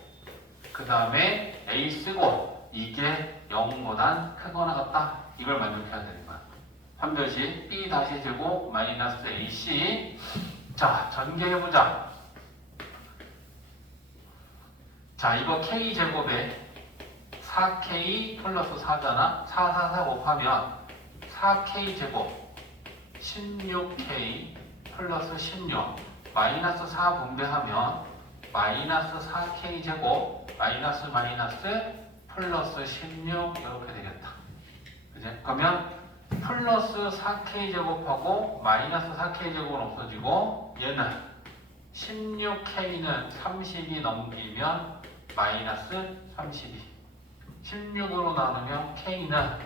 그 다음에 a 쓰고 이게 0보단 크거나 같다. 이걸 만족해야 되는 거야. 판별식 b 다시 제곱 마이너스 ac. 자, 전개해보자. 자, 이거 k 제곱에 4k 플러스 4잖아. 4, 4, 4 곱하면 4k 제곱 16k 플러스 16 마이너스 4 분배하면 마이너스 4k 제곱 마이너스 플러스 16 이렇게 되겠다. 그지? 그러면 플러스 4k 제곱하고 마이너스 4k 제곱은 없어지고 얘는 16k는 30이 넘기면 마이너스 32 16으로 나누면 k는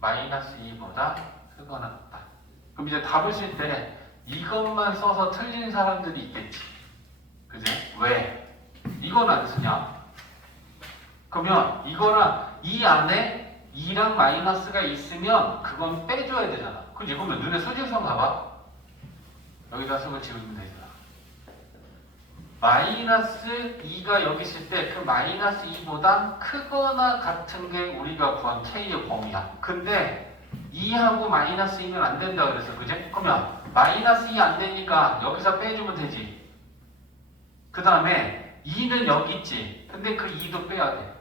마이너스 2보다 크거나 같다. 그럼 이제 답을 쓸 때 이것만 써서 틀린 사람들이 있겠지. 그지? 왜? 이건 안 쓰냐? 그러면 이거랑 이 안에 2랑 마이너스가 있으면 그건 빼줘야 되잖아. 그지? 그러면 눈에 소질성 가봐. 여기다 쓰고 지우면 되잖아. 마이너스 2가 여기 있을 때 그 마이너스 2보다 크거나 같은 게 우리가 구한 K의 범위야. 근데 2하고 마이너스 2는 안 된다 그랬어. 그제? 그러면 마이너스 2 안 되니까 여기서 빼주면 되지. 그 다음에 2는 여기 있지. 근데 그 2도 빼야 돼.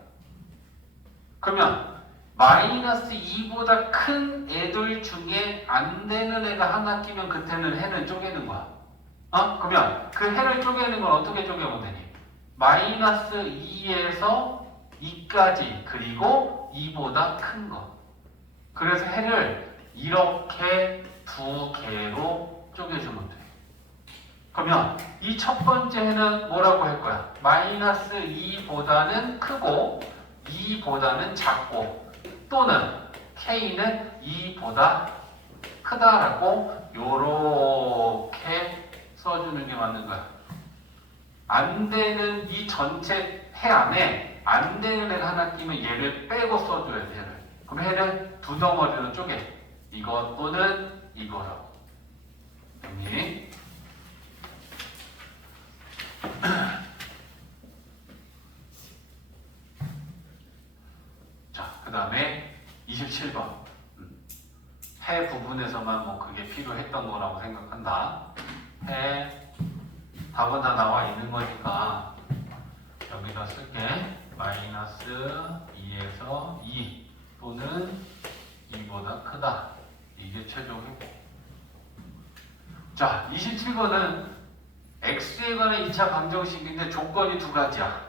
그러면 마이너스 2보다 큰 애들 중에 안 되는 애가 하나 끼면 그때는 해를 쪼개는 거야. 그러면 그 해를 쪼개는 건 어떻게 쪼개면 되니? 마이너스 2에서 2까지 그리고 2보다 큰 거. 그래서 해를 이렇게 두 개로 쪼개주면 돼. 그러면 이 첫 번째 해는 뭐라고 할 거야? 마이너스 2보다는 크고 2보다는 작고 또는 K는 2보다 크다라고 요렇게 써주는 게 맞는 거야. 안 되는 이 전체 해 안에 안 되는 애가 하나 끼면 얘를 빼고 써줘야 돼. 얘를. 그럼 해를 두 덩어리로 쪼개. 이것 또는 이거라고. 여기. 자, 그 다음에 27번. 해 부분에서만 뭐 그게 필요했던 거라고 생각한다. 해 답은 다 나와 있는 거니까 여기다 쓸게. 마이너스 2에서 2 또는 2보다 크다. 이게 최종이고. 자, 27번은 x에 관한 2차 방정식인데 조건이 두 가지야.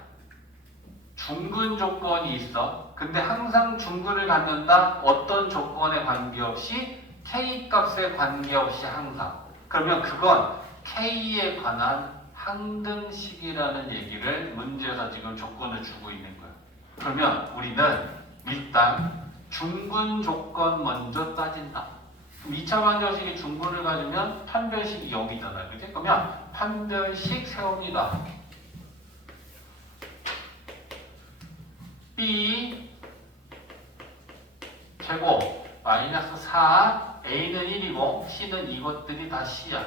중근 조건이 있어. 근데 항상 중근을 갖는다. 어떤 조건에 관계없이 k 값에 관계없이 항상. 그러면 그건 k에 관한 항등식이라는 얘기를 문제에서 지금 조건을 주고 있는 거야. 그러면 우리는 일단 중근 조건 먼저 따진다. 그럼 2차 방정식이 중근을 가지면 판별식이 0이잖아. 그치? 그러면 판별식 세웁니다. B 제곱 마이너스 4 A는 1이고 C는 이것들이 다 C야.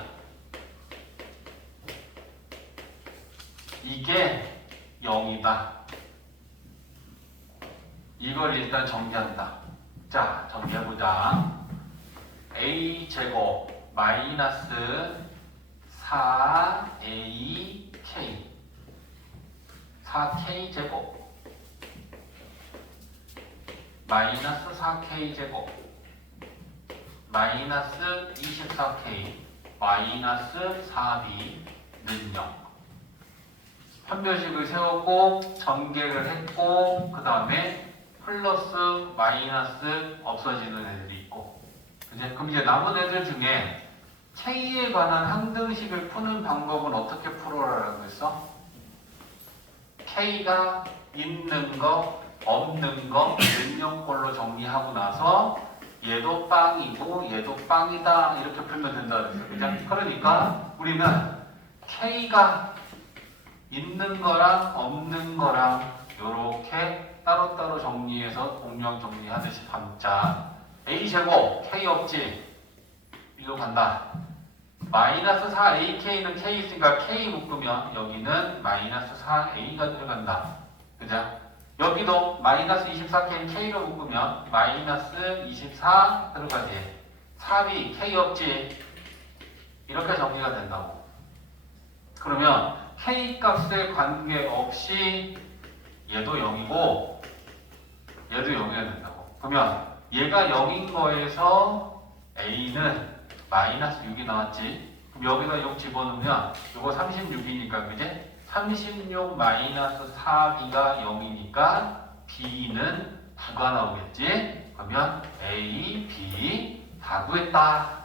이게 0이다. 이걸 일단 정리한다. 자, 정리해보자. A 제곱 마이너스 4AK 4K 제곱 마이너스 4K 제곱 마이너스 24K 마이너스 4B는 0. 판별식을 세웠고 전개를 했고 그 다음에 플러스 마이너스 없어지는 애들이 있고. 이제 그럼 이제 남은 애들 중에 K에 관한 항등식을 푸는 방법은 어떻게 풀어라라고 했어? K가 있는 거 없는 거 능력꼴로 정리하고 나서 얘도 빵이고 얘도 빵이다 이렇게 풀면 된다 그랬어. 그죠? 그러니까 우리는 K가 있는 거랑 없는 거랑 요렇게 따로따로 정리해서 공명 정리하듯이 담자. A제곱 K 없지? 일로 간다. 마이너스 4AK는 K 있으니까 K 묶으면 여기는 마이너스 4A가 들어간다. 그죠? 여기도 마이너스 24K는 K로 묶으면 마이너스 24 들어가지. 4B K 없지? 이렇게 정리가 된다고. 그러면 K 값에 관계없이 얘도 0이고 얘도 0이어야 된다고. 그러면 얘가 0인 거에서 A는 마이너스 6이 나왔지. 그럼 여기다 6 집어넣으면 이거 36이니까 그지? 36 마이너스 4B가 0이니까 B는 9가 나오겠지? 그러면 A, B 다 구했다.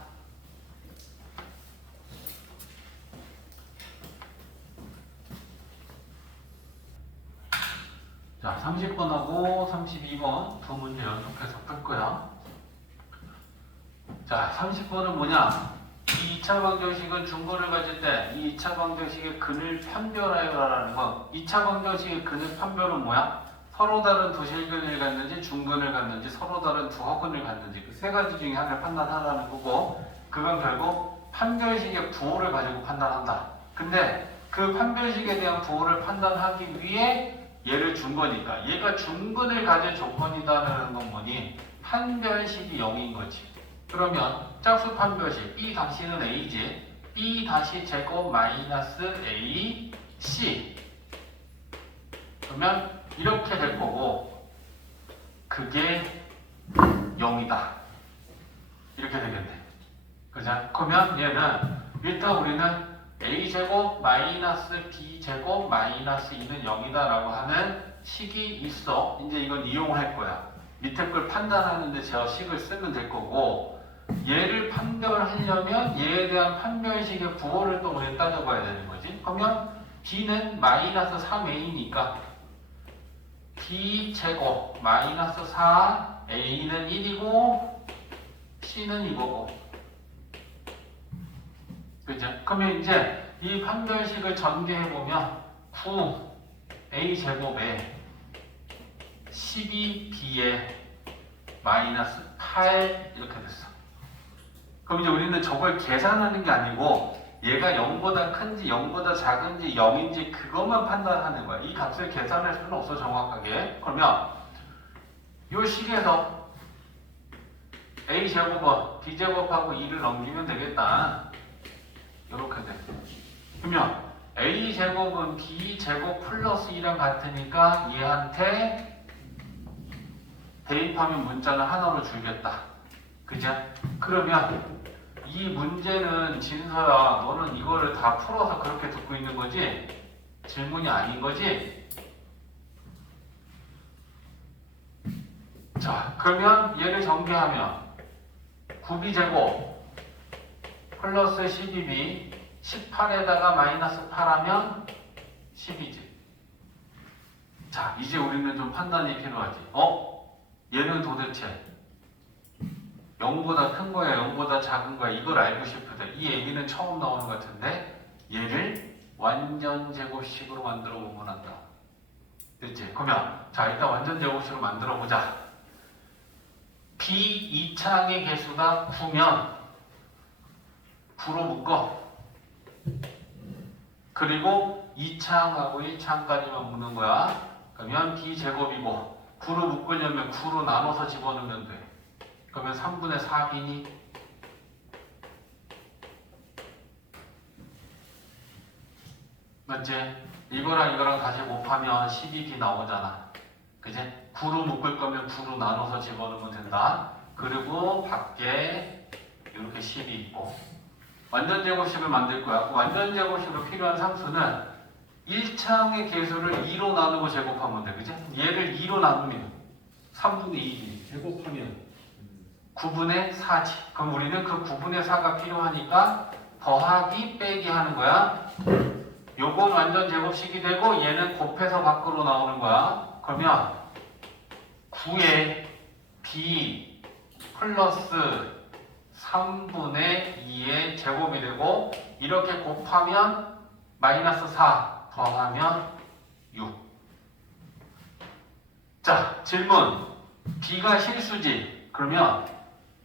자, 30번하고 32번 두 문제 연속해서 풀 거야. 자, 30번은 뭐냐? 이 2차 방정식은 중근을 가질 때 이 2차 방정식의 근을 판별하여라는 거. 2차 방정식의 근을 판별은 뭐야? 서로 다른 두 실근을 갖는지 중근을 갖는지 서로 다른 두 허근을 갖는지 그 세 가지 중에 하나를 판단하라는 거고, 그건 결국 판별식의 부호를 가지고 판단한다. 근데 그 판별식에 대한 부호를 판단하기 위해 얘를 준 거니까 얘가 중근을 가진 조건이다라는 건 뭐니? 판별식이 0인 거지. 그러면 짝수 판별식 B 다시는 A지. B 다시 제곱 마이너스 A C. 그러면 이렇게 될 거고 그게 0이다. 이렇게 되겠네. 그죠? 그러면 얘는 일단 우리는 A제곱 마이너스 B제곱 마이너스 2는 0이다 라고 하는 식이 있어. 이제 이건 이용할 거야. 밑에 걸 판단하는데 저 식을 쓰면 될 거고 얘를 판별하려면 얘에 대한 판별식의 부호를 또 우리 따져봐야 되는 거지. 그러면 B는 마이너스 3A니까 B제곱 마이너스 4 A는 1이고 C는 이거고. 그죠? 그러면 이제 이 판별식을 전개해보면 9A제곱에 12B에 마이너스 8 이렇게 됐어. 그럼 이제 우리는 저걸 계산하는 게 아니고 얘가 0보다 큰지 0보다 작은지 0인지 그것만 판단하는 거야. 이 값을 계산할 수는 없어 정확하게. 그러면 이 식에서 A제곱은 B제곱하고 2를 넘기면 되겠다. 이렇게 돼. 그러면 A제곱은 B제곱 플러스 2랑 같으니까 얘한테 대입하면 문자는 하나로 줄겠다. 그죠? 그러면 이 문제는 진서야 너는 이거를 다 풀어서 그렇게 듣고 있는 거지? 질문이 아닌 거지? 자, 그러면 얘를 전개하면 9B제곱 플러스 12B 18에다가 마이너스 8하면 10이지. 자, 이제 우리는 좀 판단이 필요하지. 얘는 도대체 0보다 큰 거야, 0보다 작은 거야, 이걸 알고 싶거든. 이 얘기는 처음 나오는 것 같은데 얘를 완전 제곱식으로 만들어 보면 한다. 됐지? 그러면 자, 일단 완전 제곱식으로 만들어 보자. B 2창의 개수가 9면 9로 묶어. 그리고 2창하고 1창까지만 묶는 거야. 그러면 B제곱이고 9로 묶으려면 9로 나눠서 집어넣으면 돼. 그러면 3분의 4B니? 맞지? 이거랑 이거랑 다시 곱하면 12B 나오잖아. 그지? 9로 묶을 거면 9로 나눠서 집어넣으면 된다. 그리고 밖에 이렇게 10이 있고 완전 제곱식을 만들 거야. 그 완전 제곱식으로 필요한 상수는 1창의 개수를 2로 나누고 제곱하면 돼. 그지? 얘를 2로 나누면 3분의 2지. 제곱하면 9분의 4지. 그럼 우리는 그 9분의 4가 필요하니까 더하기 빼기 하는 거야. 요건 완전 제곱식이 되고 얘는 곱해서 밖으로 나오는 거야. 그러면 9에 B 플러스 3분의 2의 제곱이 되고 이렇게 곱하면 마이너스 4 더하면 6. 자, 질문. B가 실수지. 그러면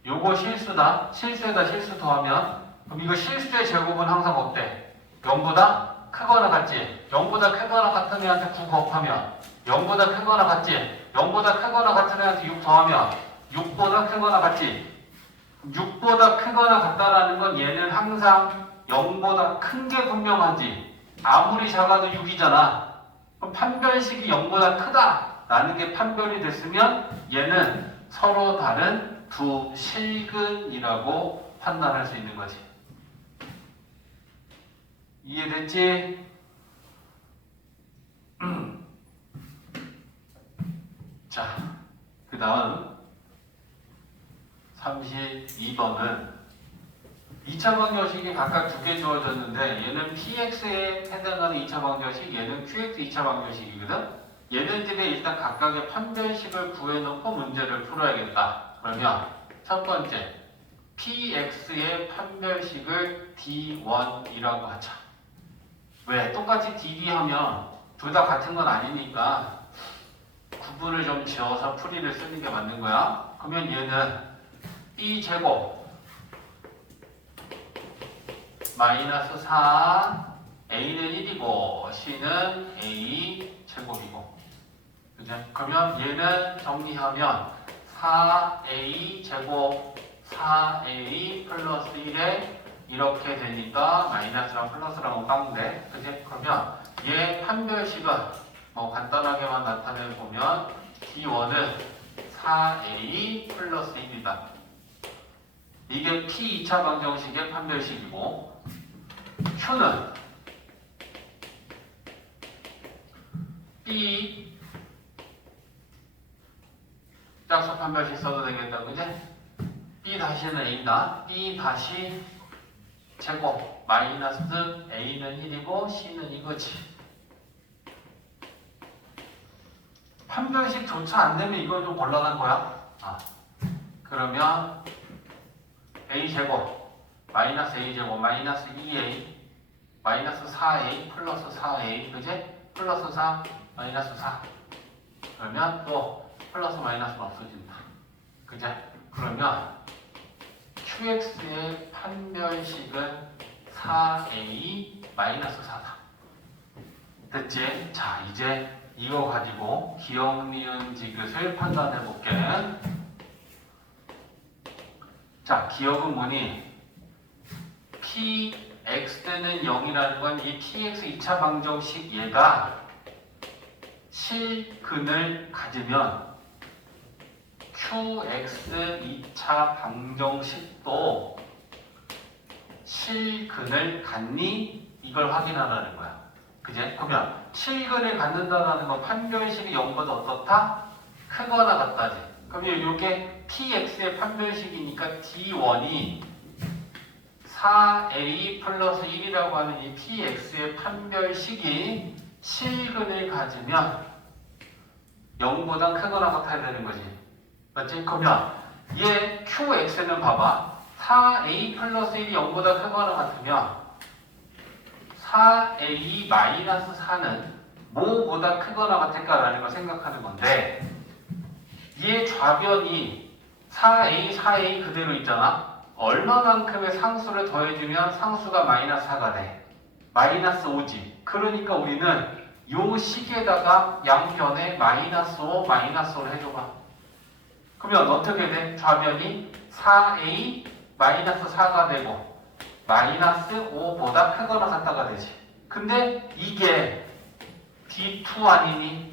요거 실수다. 실수에다 실수 더하면 그럼 이거 실수의 제곱은 항상 어때? 0보다 크거나 같지? 0보다 크거나 같은 애한테 9 곱하면 0보다 크거나 같지? 0보다 크거나 같은 애한테 6 더하면 6보다 크거나 같지? 6보다 크거나 같다라는 건 얘는 항상 0보다 큰 게 분명하지. 아무리 작아도 6이잖아. 그럼 판별식이 0보다 크다라는 게 판별이 됐으면 얘는 서로 다른 두 실근이라고 판단할 수 있는 거지. 이해됐지? 자, 그 다음 32번은 2차 방정식이 각각 두 개 주어졌는데 얘는 PX에 해당하는 2차 방정식, 얘는 QX 2차 방정식이거든? 얘네들의 일단 각각의 판별식을 구해놓고 문제를 풀어야겠다. 그러면 첫 번째 PX의 판별식을 D1이라고 하자. 왜? 똑같이 DD 하면 둘 다 같은 건 아니니까 구분을 좀 지어서 풀이를 쓰는 게 맞는 거야. 그러면 얘는 B제곱 마이너스 4 A는 1이고 C는 A 제곱이고. 그죠? 그러면 얘는 정리하면 4A 제곱 4A 플러스 1에 이렇게 되니까 마이너스랑 플러스랑 깡인데, 그지? 그러면 얘 판별식은 뭐 간단하게만 나타내 보면 D1은 4A 플러스 1이다. 이게 P 2차 방정식의 판별식이고, Q는 B 짝수 판별식 써도 되겠다, 그지? B 다시는 A다. B 다시 제곱 마이너스 A는 1이고 C는 이거지. 판별식조차 안 되면 이걸 좀 곤란한 거야. 그러면 A 제곱 마이너스 A 제곱 마이너스 2A 마이너스 4A 플러스 4A, 그지? 플러스 4 마이너스 4. 그러면 또 플러스 마이너스는 없어진다. 그지? 그러면 QX의 판별식은 4A 마이너스 4다. 됐지? 자, 이제 이거 가지고 기억, 니은, 지읒을 판단해 볼게. 자, 기억은 뭐니? PX는 0이라는 건 이 PX 2차 방정식 얘가 실근을 가지면 QX 2차 방정식도 실근을 갖니? 이걸 확인하라는 거야. 그제? 그러면 실근을 갖는다는 건 판별식이 0보다 어떻다? 크거나 같다지. 그러면 이게 PX의 판별식이니까 D1이 4A 플러스 1이라고 하는 이 PX의 판별식이 실근을 가지면 0보다 크거나 같아야 되는 거지. 맞지? 그러면 얘 QX는 봐봐. 4A 플러스 1이 0보다 크거나 같으면 4A 마이너스 4는 뭐보다 크거나 같을까라는 걸 생각하는 건데, 얘 좌변이 4A, 4A 그대로 있잖아. 얼마만큼의 상수를 더해주면 상수가 마이너스 4가 돼? 마이너스 5지. 그러니까 우리는 요 식에다가 양변에 마이너스 5, 마이너스 5를 해줘봐. 그러면 어떻게 돼? 좌변이 4A 마이너스 4가 되고 마이너스 5보다 크거나 같다가 되지. 근데 이게 D2 아니니?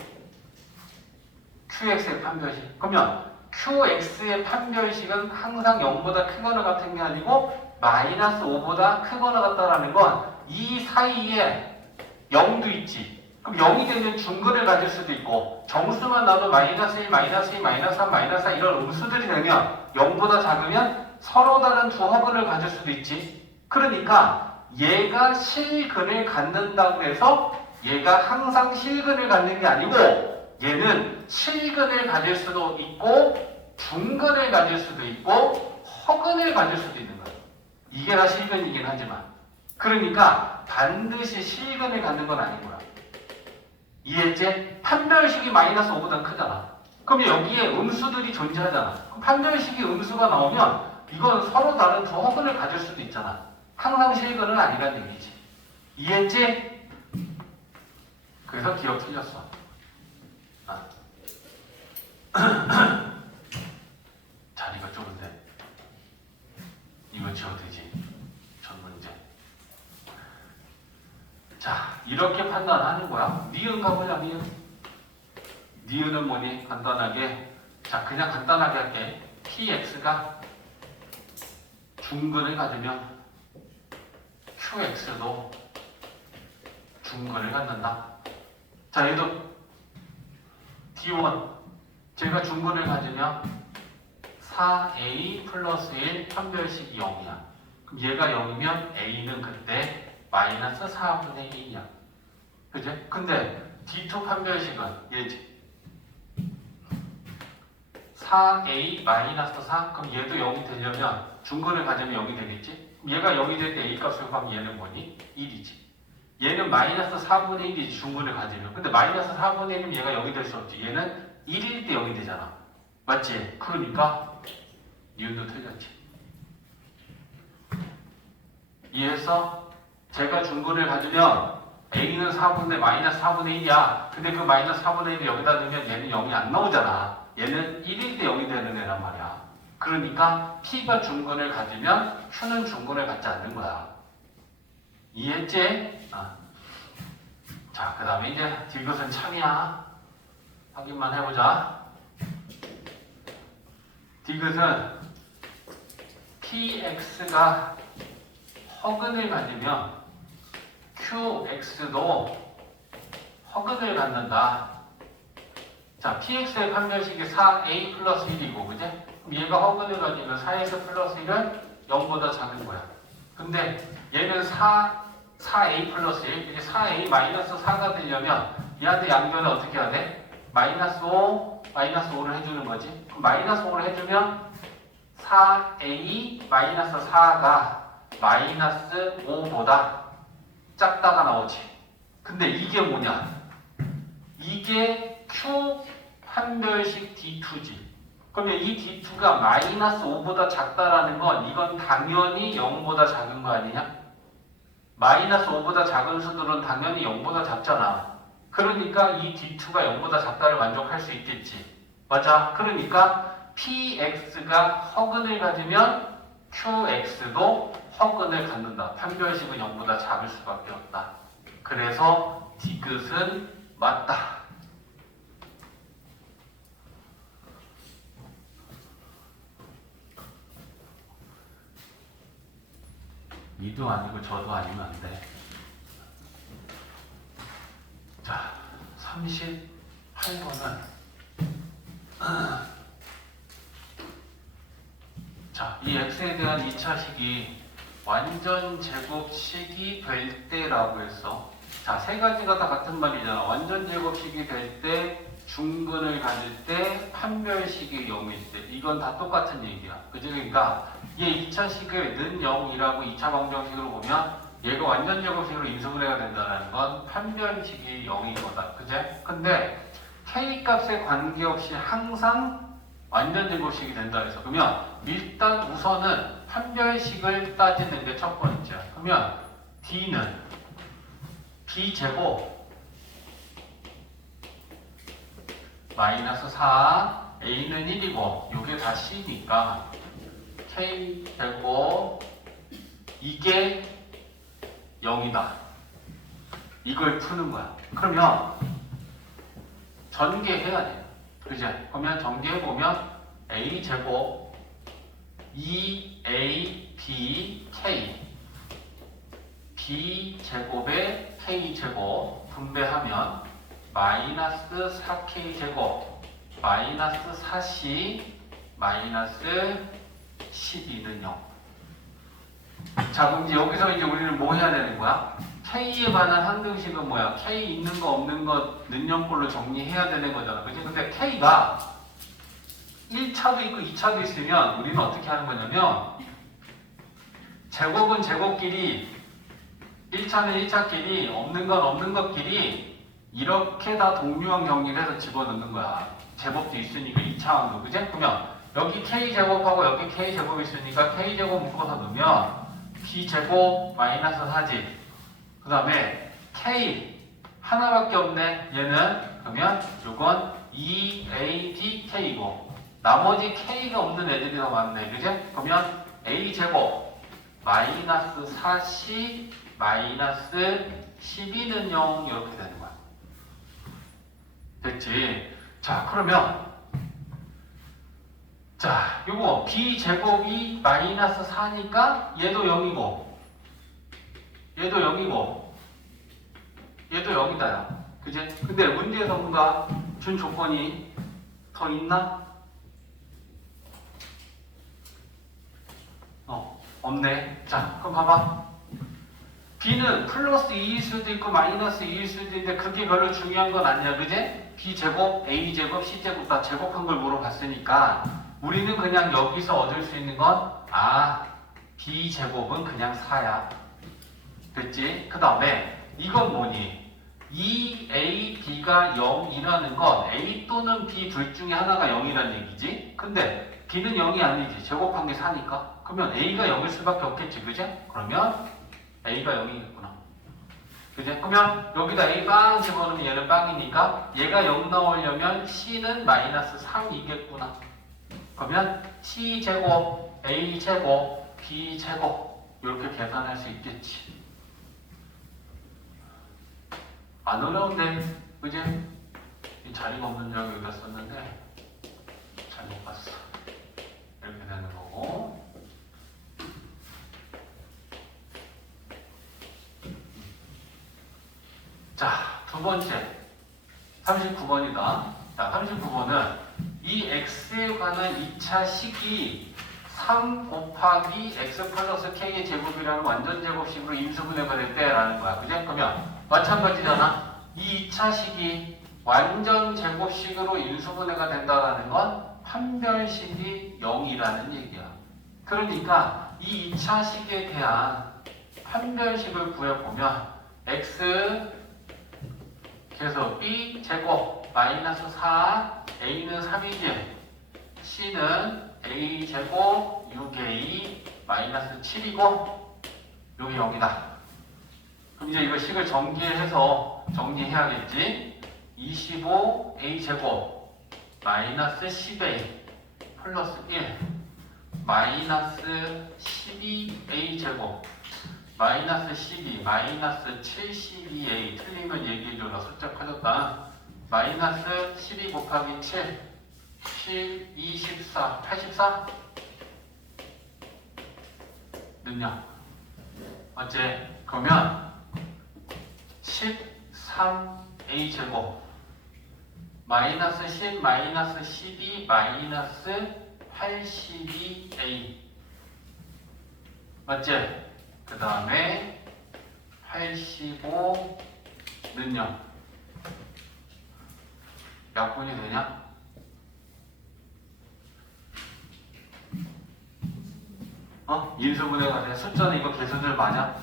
QX의 판별식. 그러면 QX의 판별식은 항상 0보다 크거나 같은 게 아니고 마이너스 5보다 크거나 같다라는 건 이 사이에 0도 있지. 그럼 0이 되면 중근을 가질 수도 있고, 정수만 나도 마이너스 1, 마이너스 2, 마이너스 3, 마이너스 4 이런 음수들이 되면 0보다 작으면 서로 다른 두 허근을 가질 수도 있지. 그러니까 얘가 실근을 갖는다고 해서 얘가 항상 실근을 갖는 게 아니고, 얘는 실근을 가질 수도 있고 중근을 가질 수도 있고 허근을 가질 수도 있는 거야. 이게 다 실근이긴 하지만, 그러니까 반드시 실근을 갖는 건 아닌 거야. 이해했지? 판별식이 마이너스 5보다 크잖아. 그럼 여기에 음수들이 존재하잖아. 그럼 판별식이 음수가 나오면 이건 서로 다른 두 허근을 가질 수도 있잖아. 항상 실근은 아니라는 얘기지. 이해했지? 그래서 기억 틀렸어. 자리가 좁은데 이거 지워도 되지. 전 문제. 자, 이렇게 판단하는 거야. 니은 가보자. 니은은 뭐니? 간단하게, 자, 그냥 간단하게 할게. PX가 중근을 가지면 QX도 중근을 갖는다. 자, 얘도 D1 제가 중근을 가지면 4A 플러스 1 판별식이 0이야. 그럼 얘가 0이면 A는 그때 마이너스 4분의 1이야. 그지? 근데 D2 판별식은 얘지. 4A 마이너스 4? 그럼 얘도 0이 되려면 중근을 가지면 0이 되겠지? 그럼 얘가 0이 될 때 A 값을 구하면 얘는 뭐니? 1이지. 얘는 마이너스 4분의 1이지, 중근을 가지면. 근데 마이너스 4분의 1이면 얘가 0이 될 수 없지. 얘는 1일 때 0이 되잖아. 맞지? 그러니까 니은도 틀렸지. 이해했어? 제가 중근을 가지면 A는 4분의 마이너스 4분의 1이야. 근데 그 마이너스 4분의 1을 여기다 넣으면 얘는 0이 안 나오잖아. 얘는 1일 때 0이 되는 애란 말이야. 그러니까 P가 중근을 가지면 Q는 중근을 갖지 않는 거야. 이해했지? 자, 그 다음에 이제 디귿은 참이야. 확인만 해보자. 디귿은 PX가 허근을 가지면 QX도 허근을 갖는다. 자, PX의 판별식이 4A 플러스 1이고, 그지? 그럼 얘가 허근을 가지면 4X 플러스 1은 0보다 작은 거야. 근데 얘는 4A 플러스 1, 이게 4A 마이너스 4가 되려면 얘한테 양변을 어떻게 해야 돼? 마이너스 5를 해주는 거지. 그럼 마이너스 5를 해주면 4A 마이너스 4가 마이너스 5보다 작다가 나오지. 근데 이게 뭐냐? 이게 Q 판별식 D2지. 그러면 이 D2가 마이너스 5보다 작다라는 건 이건 당연히 0보다 작은 거 아니냐? 마이너스 5보다 작은 수들은 당연히 0보다 작잖아. 그러니까 이 D2가 0보다 작다를 만족할 수 있겠지. 맞아? 그러니까 PX가 허근을 가지면 QX도 허근을 갖는다. 판별식은 0보다 작을 수밖에 없다. 그래서 디귿은 맞다. 이도 아니고 저도 아니면 안 돼. 자, 38번은 자, 이 x에 대한 2차식이 완전 제곱식이 될 때라고 했어. 자, 세 가지가 다 같은 말이잖아. 완전 제곱식이 될 때, 중근을 가질 때, 판별식이 0일 때. 이건 다 똑같은 얘기야. 그지? 그러니까 얘 2차식을 는 0이라고 2차 방정식으로 보면 얘가 완전 제곱식으로 인수분해가 된다는 건 판별식이 0인 거다. 그제? 근데 k 값에 관계없이 항상 완전 제곱식이 된다 해서 그러면 일단 우선은 판별식을 따지는 게 첫 번째. 그러면 D는 B제곱 마이너스 4 A는 1이고 요게 다 C니까 K제곱 이게 0이다. 이걸 푸는 거야. 그러면 전개해야 돼. 그죠? 그러면 전개해보면 A제곱 2AB B제곱에 K제곱 분배하면 마이너스 4K제곱 마이너스 4C 마이너스 12는 0. 자, 그럼 이제 여기서 이제 우리는 뭐 해야 되는 거야? K에 관한 항등식은 뭐야? K 있는 거 없는 거 는영꼴로 정리해야 되는 거잖아. 그치? 근데 K가 1차도 있고 2차도 있으면 우리는 어떻게 하는 거냐면 제곱은 제곱끼리 1차는 1차끼리 없는 건 없는 것끼리 이렇게 다 동류형 정리를 해서 집어넣는 거야. 제곱도 있으니까 2차항도. 그치? 그러면 여기 K제곱하고 여기 K제곱 있으니까 K제곱 묶어서 넣으면 B제곱 마이너스 4지. 그 다음에 K 하나밖에 없네. 얘는 그러면 요건 2ABK이고 나머지 K가 없는 애들이 더 많네. 그지? 그러면 A제곱 마이너스 4C 마이너스 12는 0 이렇게 되는 거야. 됐지? 자, 그러면 자, 요거 B제곱이 마이너스 4니까 얘도 0이고 얘도 0이고 얘도 0이다. 야. 그지? 근데 문제에서 뭔가 준 조건이 더 있나? 없네. 자, 그럼 봐봐. B는 플러스 2일 수도 있고 마이너스 2일 수도 있는데 그게 별로 중요한 건 아니야. 그지? B제곱, A제곱, C제곱 다 제곱한 걸 물어봤으니까 우리는 그냥 여기서 얻을 수 있는 건 B제곱은 그냥 4야. 됐지? 그 다음에 이건 뭐니? 2AB가 0이라는 건 A 또는 B 둘 중에 하나가 0이라는 얘기지? 근데 B는 0이 아니지. 제곱한 게 4니까. 그러면 A가 0일 수밖에 없겠지. 그지? 그러면 A가 0이겠구나. 그지? 그러면 여기다 A 빵 집어넣으면 얘는 빵이니까 얘가 0 나오려면 C는 마이너스 3이겠구나. 그러면 C제곱, A제곱, B제곱 이렇게 계산할 수 있겠지. 안 어려운데, 그지? 이 자리가 없는 줄 알고 여기다 썼는데 잘못 봤어. 이렇게 되는 거고. 자, 두 번째 39번이다. 자, 39번은 이 x에 관한 2차 식이 3 곱하기 x 플러스 k의 제곱이라는 완전 제곱식으로 인수분해가 될 때라는 거야. 그지? 그러면 마찬가지잖아. 이 2차 식이 완전 제곱식으로 인수분해가 된다는 건 판별식이 0이라는 얘기야. 그러니까 이 2차 식에 대한 판별식을 구해보면 x 그래서 b 제곱 마이너스 4 a는 3이지 c는 a 제곱 6a 마이너스 7이고 여기 0이다. 그럼 이제 이거 식을 정리해서 정리해야겠지. 25 a 제곱 마이너스 10a 플러스 1 마이너스 12 a 제곱 마이너스 12 마이너스 72a 틀리면 얘기해줘라. 숫자 커졌다. 마이너스 12 곱하기 7 7 24 84 는요 어째? 그러면 13a 제곱 마이너스 10 마이너스 12 마이너스 82a 맞지? 그 다음에 85는요 약분이 되냐? 인수분해가 돼. 숫자는 이거 개수들 맞아?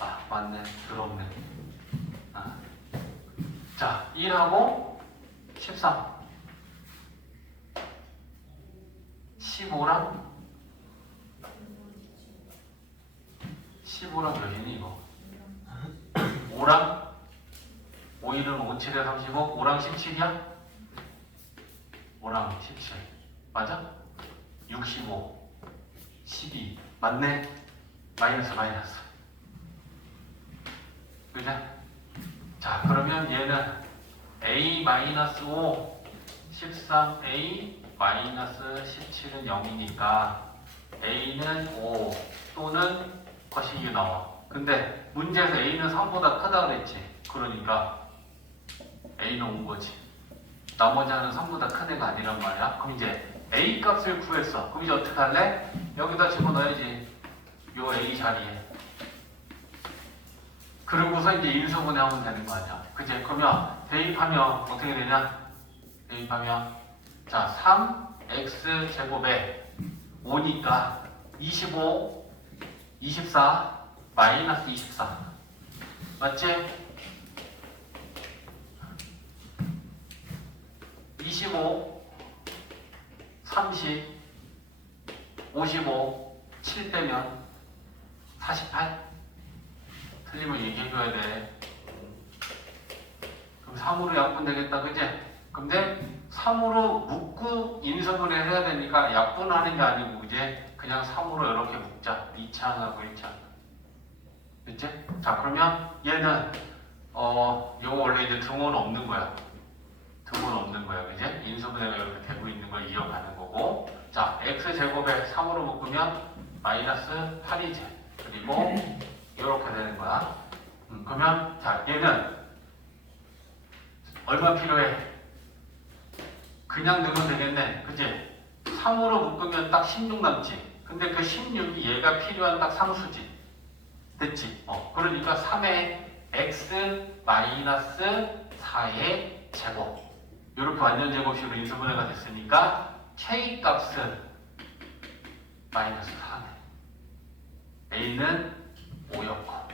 아 맞네. 더럽네. 자 1하고 13 15랑 15랑 몇이니 이거? 5랑 5일은 5, 7에 35 5랑 17이야? 5랑 17 맞아? 65 12 맞네? 마이너스 그죠? 자 그러면 얘는 a 마이너스 5 13a 마이너스 17은 0이니까 a는 5 또는 거시기 나와. 근데 문제에서 a는 3보다 크다 그랬지. 그러니까 a는 5인 거지. 나머지 하나는 3보다 큰 애가 아니란 말이야. 그럼 이제 a 값을 구했어. 그럼 이제 어떻게 할래? 여기다 집어넣어야지. 요 a 자리에. 그러고서 이제 인수분해하면 되는 거 아니야. 그치? 그러면 대입하면 어떻게 되냐? 대입하면 자 3x 제곱에 5니까 25 24 마이너스 24 맞지? 25 30 55 7 빼면 48 틀리면 얘기해줘야 돼. 그럼 3으로 약분되겠다 그지? 근데 3으로 묶고 인수분해 해야 되니까 약분하는 게 아니고 이제 그냥 3으로 이렇게 묶자. 2차하고 1차. 됐지? 자 그러면 얘는 요거 원래 이제 등호는 없는 거야. 등호는 없는 거야. 그지? 인수분해가 이렇게 되고 있는 걸 이어가는 거고. 자 x제곱에 3으로 묶으면 마이너스 8이지. 그리고 이렇게 되는 거야. 그러면 자 얘는 얼마 필요해? 그냥 넣으면 되겠네. 그치? 3으로 묶으면 딱 16 남지. 근데 그 16이 얘가 필요한 딱 상수지. 됐지? 그러니까 3의 x 마이너스 4의 제곱. 이렇게 완전 제곱식으로 인수분해가 됐으니까 k 값은 마이너스 4네. a는 5였고.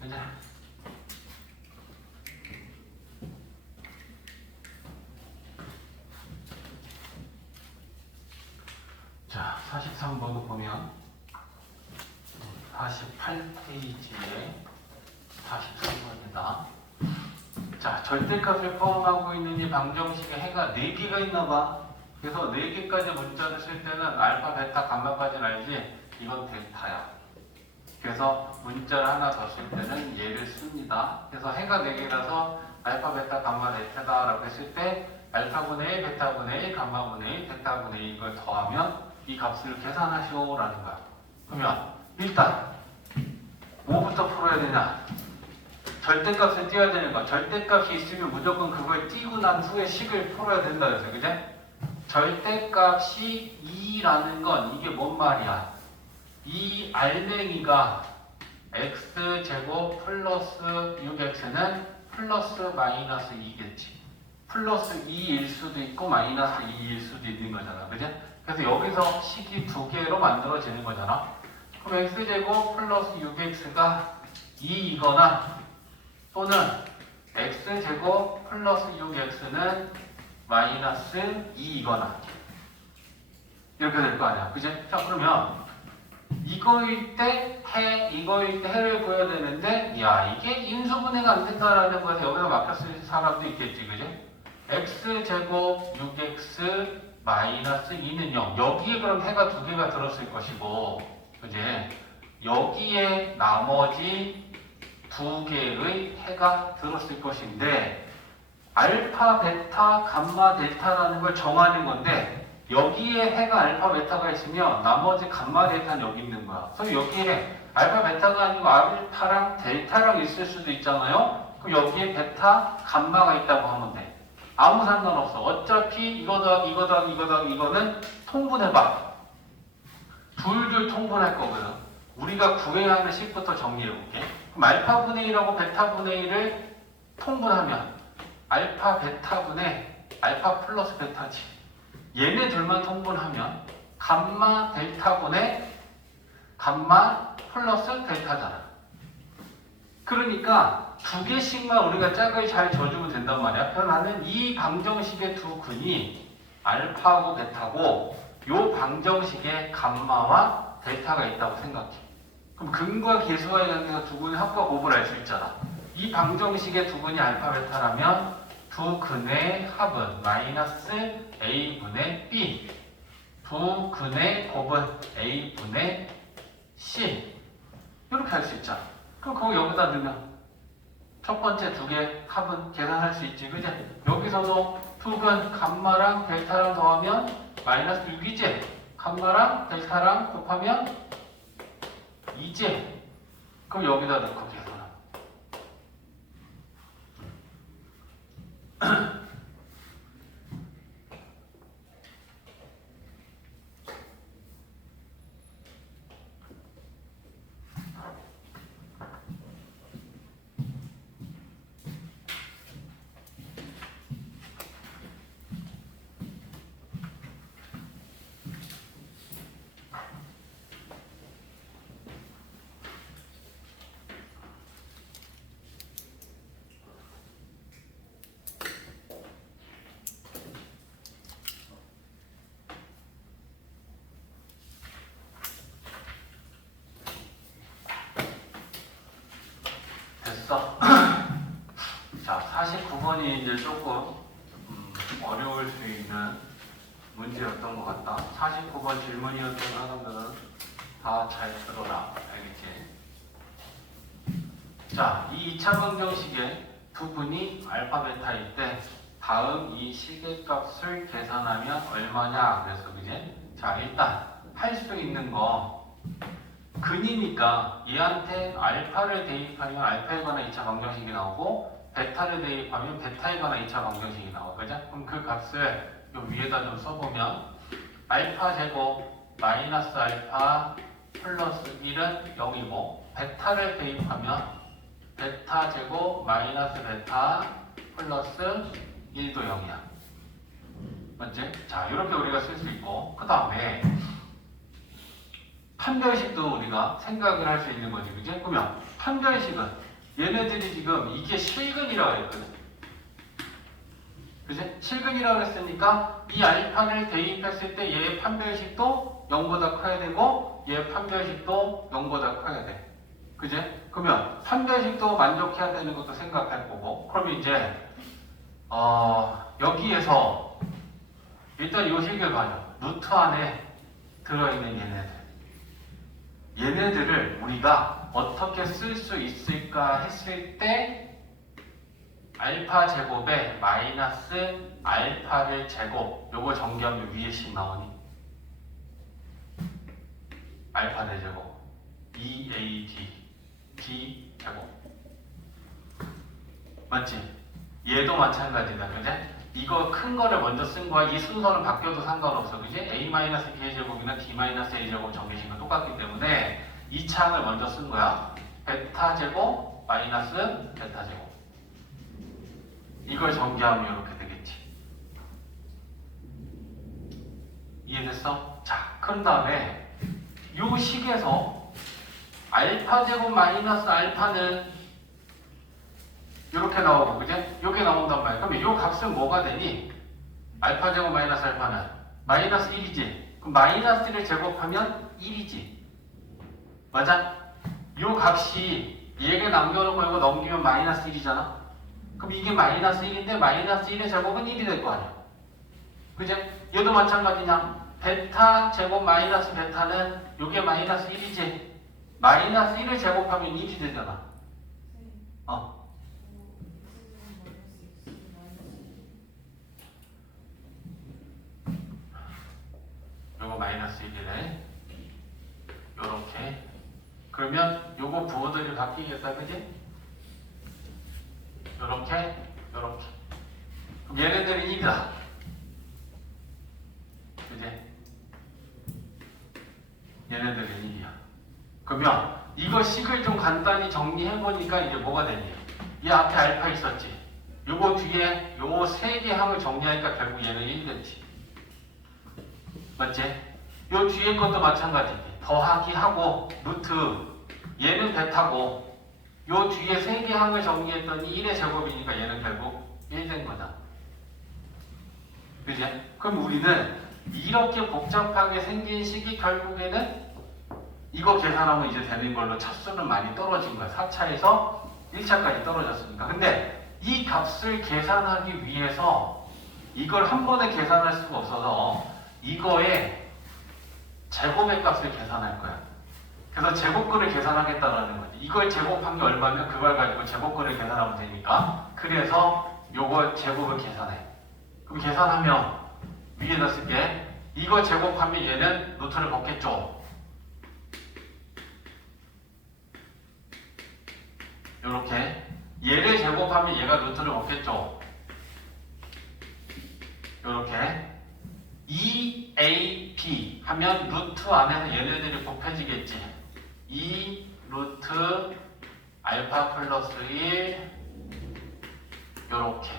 그죠? 자, 43번도 보면 48페이지에 43번이다. 자, 절대값을 포함하고 있는 이 방정식에 해가 4개가 있나 봐. 그래서 4개까지 문자를 쓸 때는 알파, 베타, 감마까지는 알지? 이건 델타야. 그래서 문자를 하나 더 쓸 때는 얘를 씁니다. 그래서 해가 4개라서 알파, 베타, 감마, 델타다라고 했을 때 알파분의 1, 베타분의 1, 감마분의 1, 델타분의 1 이걸 더하면 이 값을 계산하시오라는 거야. 그러면 일단 뭐부터 풀어야 되냐? 절대값을 띄워야 되는 거야. 절대값이 있으면 무조건 그걸 띄고 난 후에 식을 풀어야 된다 그랬어요. 그제? 절대값이 2라는 건 이게 뭔 말이야? 이 알맹이가 x제곱 플러스 6x는 플러스 마이너스 2겠지. 플러스 2일 수도 있고 마이너스 2일 수도 있는 거잖아. 그제? 그래서 여기서 식이 2개로 만들어지는 거잖아. 그럼 x제곱 플러스 6x가 2이거나 또는 x제곱 플러스 6x는 마이너스 2이거나 이렇게 될 거 아니야. 그지? 자, 그러면 이거일 때 해, 이거일 때 해를 구해야 되는데 야, 이게 인수분해가 안 된다라는 거에서 여기서 막혔을 사람도 있겠지. 그지? x제곱 6x 마이너스 2는 0. 여기에 그럼 해가 2개가 들었을 것이고, 그지? 여기에 나머지 2개의 해가 들었을 것인데, 알파, 베타, 감마, 델타라는 걸 정하는 건데, 여기에 해가 알파, 베타가 있으면 나머지 감마, 델타는 여기 있는 거야. 그래서 여기에 알파, 베타가 아니고 알파랑 델타랑 있을 수도 있잖아요? 그럼 여기에 베타, 감마가 있다고 하면 돼. 아무 상관없어. 어차피 이거 더하기 이거 더하기 이거 더하기 이거는 통분해봐. 둘둘 통분할 거거든. 우리가 구해야 하는 식부터 정리해볼게. 그럼 알파분의 1하고 베타분의 1을 통분하면 알파 베타분의 알파 플러스 베타지. 얘네 둘만 통분하면 감마 델타분의 감마 플러스 델타잖아. 그러니까 2개씩만 우리가 짝을 잘 져주면 된단 말이야. 그럼 나는 이 방정식의 두 근이 알파하고 베타고 요 방정식에 감마와 델타가 있다고 생각해. 그럼 근과 계수와의 관계에서 두 근의 합과 곱을 알 수 있잖아. 이 방정식의 두 근이 알파, 베타라면 두 근의 합은 마이너스 a분의 b, 두 근의 곱은 a분의 c 이렇게 할 수 있잖아. 그럼 그거 여기다 넣으면 첫 번째 2개 합은 계산할 수 있지, 그지? 여기서도 두 근 감마랑 델타랑 더하면 마이너스 6이지? 감마랑 델타랑 곱하면 2지? 그럼 여기다 넣고 계산하면 됐어. 자, 49번이 이제 조금 어려울 수 있는 문제였던 것 같다. 49번 질문이었던 사람들은 다 잘 들어라. 알겠지? 자, 이 2차 방정식에 두 분이 알파, 베타일 때 다음 이 시계값을 계산하면 얼마냐 그래서 그지? 자, 일단 할 수 있는 거 근이니까 얘한테 알파를 대입하면 알파에 관한 2차 방정식이 나오고 베타를 대입하면 베타에 관한 2차 방정식이 나와. 그죠? 그럼 그 값을 요 위에다 좀 써보면 알파 제곱 마이너스 알파 플러스 1은 0이고 베타를 대입하면 베타 제곱 마이너스 베타 플러스 1도 0이야. 맞지? 자, 이렇게 우리가 쓸 수 있고 그 다음에 판별식도 우리가 생각을 할 수 있는 거지. 그지? 그러면 판별식은 얘네들이 지금 이게 실근이라고 했거든. 그지? 실근이라고 했으니까 이 알파를 대입했을 때 얘의 판별식도 0보다 커야 되고 그리고 얘 판별식도 0보다 커야 돼. 그제? 그러면 판별식도 만족해야 되는 것도 생각할 거고. 그러면 이제 여기에서 일단 요 식을 봐요. 루트 안에 들어있는 얘네들을 우리가 어떻게 쓸 수 있을까 했을 때 알파 제곱에 마이너스 알파의 제곱, 요거 정리하면 위에 식 나오니 알파 대제곱 2AD D 제곱 맞지? 얘도 마찬가지다. 그제? 이거 큰 거를 먼저 쓴 거야. 이 순서는 바뀌어도 상관없어. 그지? A-B의 제곱이나 D-A 제곱 정리식은 똑같기 때문에 이 창을 먼저 쓴 거야. 베타 제곱 마이너스 베타 제곱. 이걸 전개하면 이렇게 되겠지. 이해됐어? 자, 그런 다음에 요 식에서 알파 제곱 마이너스 알파는 이렇게 나오고, 그제? 이게 나온단 말이야. 그러면 이 값은 뭐가 되니? 알파 제곱 마이너스 알파는 마이너스 1이지. 그럼 마이너스 1을 제곱하면 1이지. 맞아? 이 값이 얘가 남겨놓고 이거 넘기면 마이너스 1이잖아? 그럼 이게 마이너스 1인데 마이너스 1의 제곱은 1이 될 거 아니야. 그제? 얘도 마찬가지냐? 베타 제곱 마이너스 베타는 이게 마이너스 1이지. 마이너스 1을 제곱하면 1이 되잖아. 요거 마이너스 1이래. 요렇게. 그러면 요거 부호들이 바뀌겠다, 그지? 요렇게, 요렇게. 그럼 얘네들은 1이다. 그지? 얘네들은 1이야. 그러면 이거 식을 좀 간단히 정리해보니까 이제 뭐가 되니? 이 앞에 알파 있었지? 요거 뒤에 요 세 개 항을 정리하니까 결국 얘는 1 됐지. 맞지? 요 뒤에 것도 마찬가지지. 더하기 하고 루트 얘는 베타고 요 뒤에 세 개 항을 정리했더니 1의 제곱이니까 얘는 결국 1 된 거다. 그지? 그럼 우리는 이렇게 복잡하게 생긴 식이 결국에는 이거 계산하면 이제 되는 걸로 차수는 많이 떨어진 거야. 4차에서 1차까지 떨어졌으니까. 근데 이 값을 계산하기 위해서 이걸 한 번에 계산할 수가 없어서 이거의 제곱의 값을 계산할 거야. 그래서 제곱근을 계산하겠다라는 거지. 이걸 제곱한 게 얼마면 그걸 가지고 제곱근을 계산하면 되니까. 그래서 요거 제곱을 계산해. 그럼 계산하면 위에다 쓸게. 이거 제곱하면 얘는 루트를 벗겠죠. 요렇게. 얘를 제곱하면 얘가 루트를 벗겠죠. 요렇게. EAB 하면 루트 안에서 얘네들이 곱해지겠지. 2 루트 알파 플러스 1 요렇게.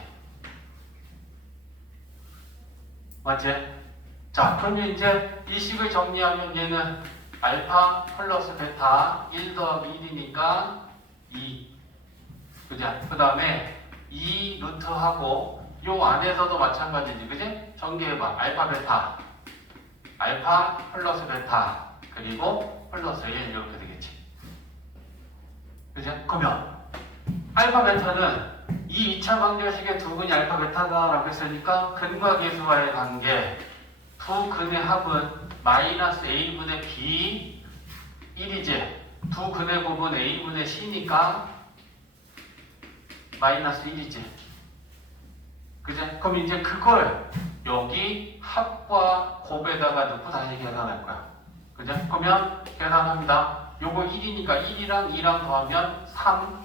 맞지? 자, 그러면 이제 이 식을 정리하면 얘는 알파 플러스 베타 1 더하기 1이니까 2. 그죠? 그 다음에 2 루트하고 요 안에서도 마찬가지지. 그지? 전개해봐. 알파 베타 알파 플러스 베타 그리고 플러스 1 이렇게 되겠지. 그죠? 그러면 알파 베타는 이 2차 방정식의 두 근이 알파 베타다라고 했으니까 근과 계수와의 관계 두 근의 합은 마이너스 a분의 b 1이지. 두 근의 곱은 a분의 c니까 마이너스 1이지. 그죠? 그럼 이제 그걸 여기 합과 곱에다가 넣고 다시 계산할 거야. 그죠? 그러면 계산합니다. 요거 1이니까 1이랑 2랑 더하면 3,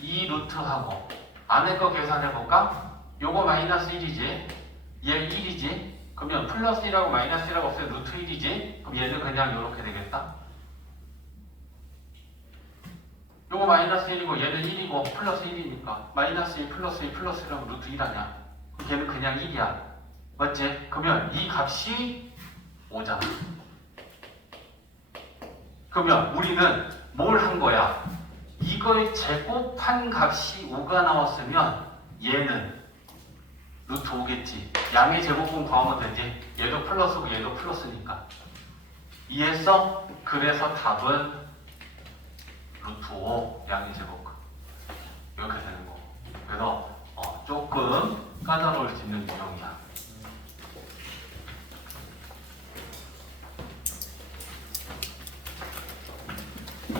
2 루트하고 안에 거 계산해볼까? 요거 마이너스 1이지. 얘 1이지. 그러면 플러스 1하고 마이너스 1하고 없으면 루트 1이지. 그럼 얘는 그냥 요렇게 되겠다. 요거 마이너스 1이고 얘는 1이고 플러스 1이니까 마이너스 1 플러스 1 플러스 1하면 루트 1 아니야. 그럼 걔는 그냥 1이야. 맞지? 그러면 이 값이 5잖아. 그러면 우리는 뭘 한 거야? 이걸 제곱한 값이 5가 나왔으면 얘는 루트 5겠지. 양의 제곱분 구하면 되지. 얘도 플러스고 얘도 플러스니까. 이해했어? 그래서 답은 루트 5 양의 제곱 이렇게 되는 거. 그래서 조금 까다로울 수 있는 유형이야.